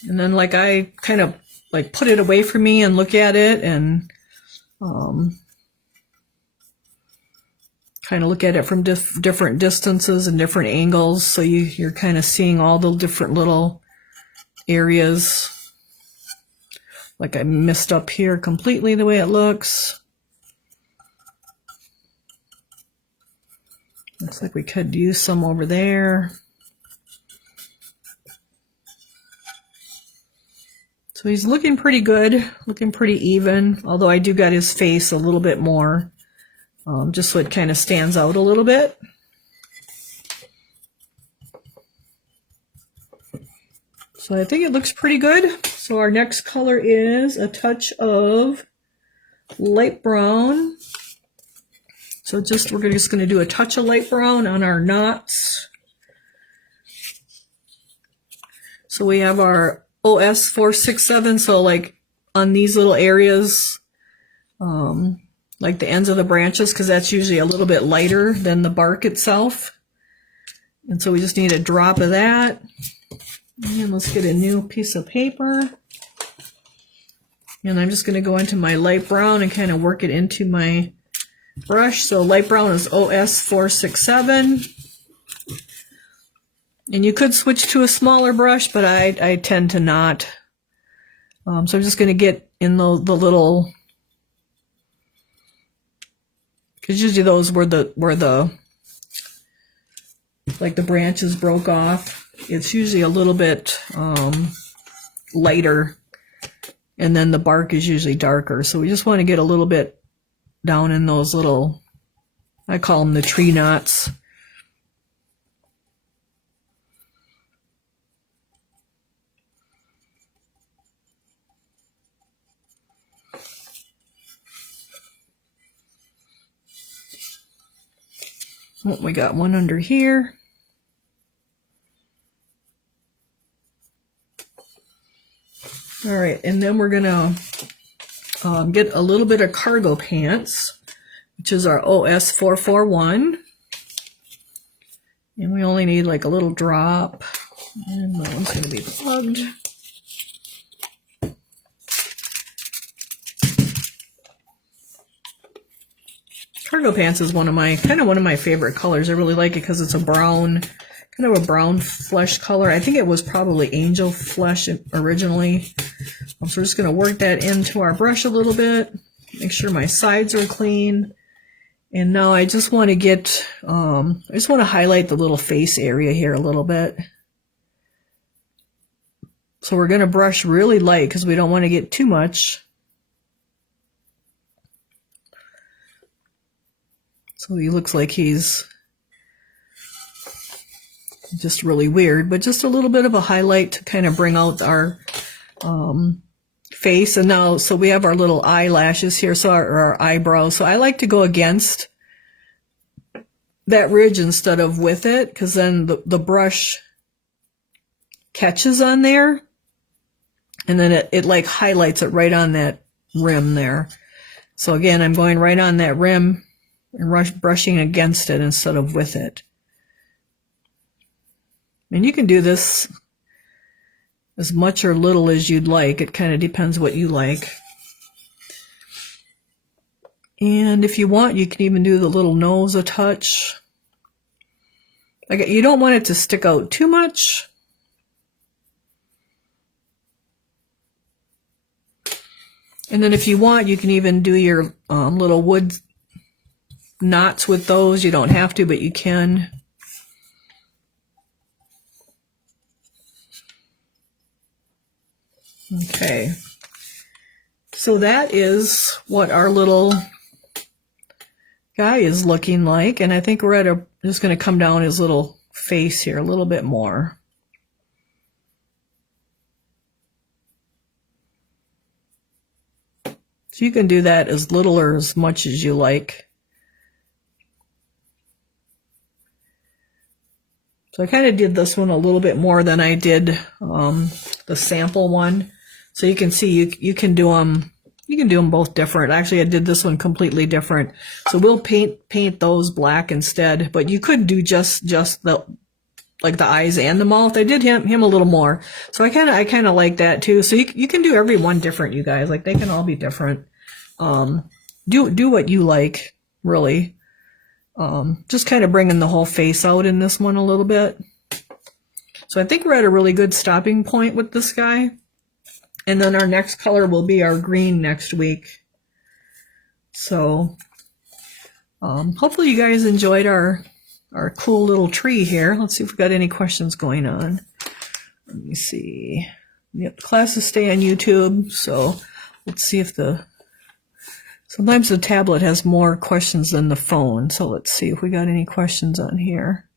And then like I kind of like put it away from me and look at it and kind of look at it from different distances and different angles, so you're kind of seeing all the different little areas. Like I messed up here completely the way it looks. Looks like we could use some over there. So he's looking pretty good, looking pretty even, although I do got his face a little bit more. Just so it kind of stands out a little bit. So I think it looks pretty good. So our next color is a touch of light brown. So we're just going to do a touch of light brown on our knots. So we have our OS 467. So like on these little areas, like the ends of the branches, because that's usually a little bit lighter than the bark itself. And so we just need a drop of that. And let's get a new piece of paper. And I'm just going to go into my light brown and kind of work it into my brush. So light brown is OS 467. And you could switch to a smaller brush, but I tend to not. So I'm just going to get in the little... Because usually those where the like the branches broke off, it's usually a little bit lighter, and then the bark is usually darker. So we just want to get a little bit down in those little, I call them the tree knots. Oh, we got one under here. All right, and then we're gonna get a little bit of cargo pants, which is our OS 441. And we only need like a little drop. And that one's gonna be plugged. Cargo pants is one of my favorite colors. I really like it because it's a brown, kind of a brown flesh color. I think it was probably angel flesh originally. So we're just going to work that into our brush a little bit. Make sure my sides are clean. And now I just want to get, I just want to highlight the little face area here a little bit. So we're going to brush really light because we don't want to get too much. So he looks like he's just really weird, but just a little bit of a highlight to kind of bring out our face. And now, so we have our little eyelashes here, so our eyebrows. So I like to go against that ridge instead of with it, because then the brush catches on there, and then it like highlights it right on that rim there. So again, I'm going right on that rim and brushing against it instead of with it. And you can do this as much or little as you'd like. It kind of depends what you like. And if you want, you can even do the little nose a touch. Like, you don't want it to stick out too much. And then if you want, you can even do your little wood knots with those. You don't have to, but you can. Okay, so that is what our little guy is looking like, and I think we're just going to come down his little face here a little bit more. So you can do that as little or as much as you like. So I kind of did this one a little bit more than I did the sample one. So you can see you can do them both different. Actually, I did this one completely different. So we'll paint those black instead. But you could do just the like the eyes and the mouth. I did him a little more. So I kind of like that too. So you can do every one different, you guys. Like, they can all be different. Do what you like, really. Just kind of bringing the whole face out in this one a little bit. So I think we're at a really good stopping point with this guy. And then our next color will be our green next week. So hopefully you guys enjoyed our cool little tree here. Let's see if we've got any questions going on. Let me see. Yep, classes stay on YouTube. So let's see if sometimes the tablet has more questions than the phone. So let's see if we got any questions on here.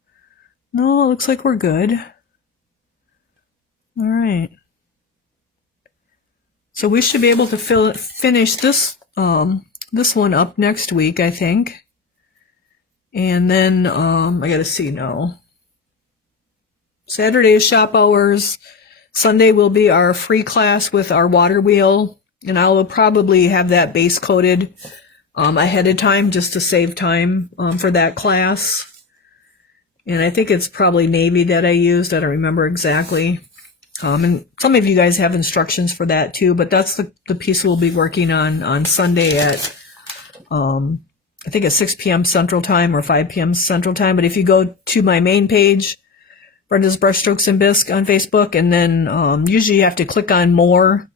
No, it looks like we're good. All right. So we should be able to finish this one up next week, I think. And then I gotta see now. Saturday is shop hours. Sunday will be our free class with our water wheel. And I will probably have that base coated ahead of time just to save time for that class. And I think it's probably navy that I used. I don't remember exactly. And some of you guys have instructions for that too, but that's the piece we'll be working on Sunday at, I think at 6 p.m. Central Time or 5 p.m. Central Time. But if you go to my main page, Brenda's Brushstrokes and Bisque on Facebook, and then usually you have to click on more,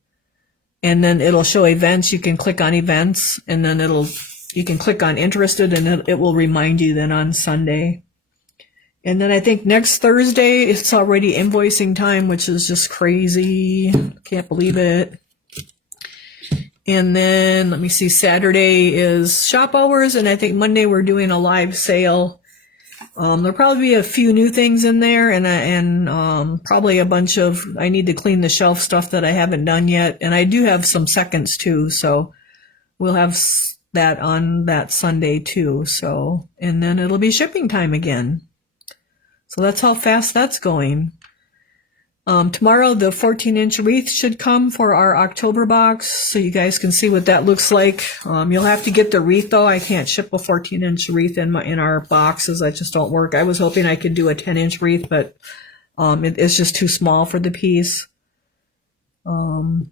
and then it'll show events. You can click on events, and then you can click on interested, and it will remind you then on Sunday. And then I think next Thursday, it's already invoicing time, which is just crazy. Can't believe it. And then, let me see, Saturday is shop hours, and I think Monday we're doing a live sale. There'll probably be a few new things in there, and probably a bunch of, I need to clean the shelf stuff that I haven't done yet. And I do have some seconds too, so we'll have that on that Sunday too. So, and then it'll be shipping time again. So that's how fast that's going. Tomorrow the 14-inch wreath should come for our October box, so you guys can see what that looks like. You'll have to get the wreath though. I can't ship a 14-inch wreath in our boxes. That just don't work. I was hoping I could do a 10-inch wreath, but it's just too small for the piece. So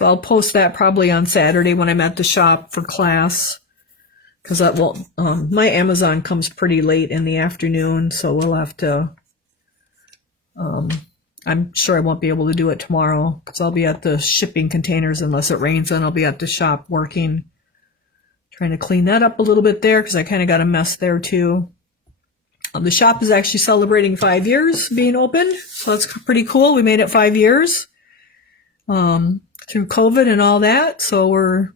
I'll post that probably on Saturday when I'm at the shop for class, because that will my Amazon comes pretty late in the afternoon, so we'll have to. I'm sure I won't be able to do it tomorrow because I'll be at the shipping containers unless it rains, and I'll be at the shop working, trying to clean that up a little bit there because I kind of got a mess there too. The shop is actually celebrating 5 years being open, so that's pretty cool. We made it 5 years through COVID and all that, so we're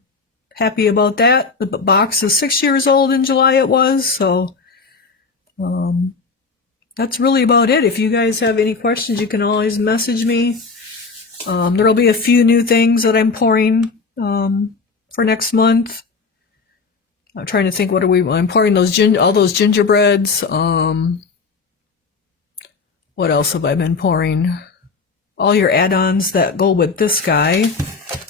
happy about that. The box is 6 years old in July it was, so that's really about it. If you guys have any questions, you can always message me. There'll be a few new things that I'm pouring for next month. I'm trying to think, I'm pouring all those gingerbreads. What else have I been pouring? All your add-ons that go with this guy.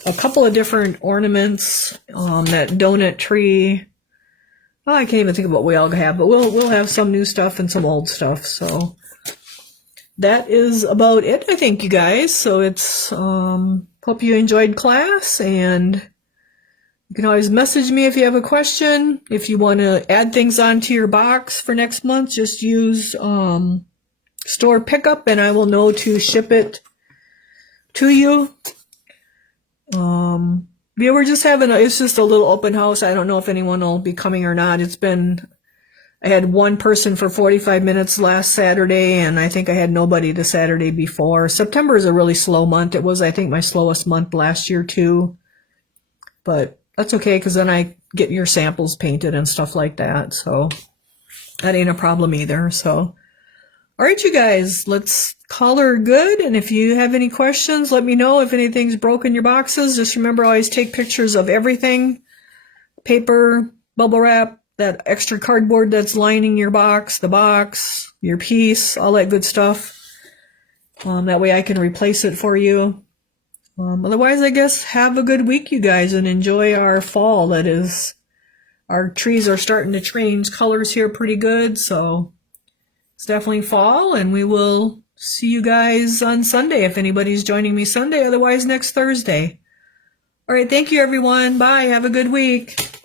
A couple of different ornaments, that donut tree. Oh, I can't even think of what we all have, but we'll have some new stuff and some old stuff. So that is about it, I think, you guys. So it's hope you enjoyed class, and you can always message me if you have a question. If you want to add things onto your box for next month, just use store pickup, and I will know to ship it to you. Yeah, we're just it's just a little open house. I don't know if anyone will be coming or not. I had one person for 45 minutes last Saturday, and I think I had nobody the Saturday before. September is a really slow month. It was, I think, my slowest month last year too. But that's okay, because then I get your samples painted and stuff like that. So that ain't a problem either. So, all right, you guys, let's call her good. And if you have any questions, let me know. If anything's broken in your boxes, just remember, always take pictures of everything. Paper, bubble wrap, that extra cardboard that's lining your box, the box, your piece, all that good stuff. That way I can replace it for you. Otherwise, I guess have a good week, you guys, and enjoy our fall. That is, our trees are starting to change colors here pretty good, so it's definitely fall, and we will see you guys on Sunday if anybody's joining me Sunday, otherwise next Thursday. All right, thank you, everyone. Bye. Have a good week.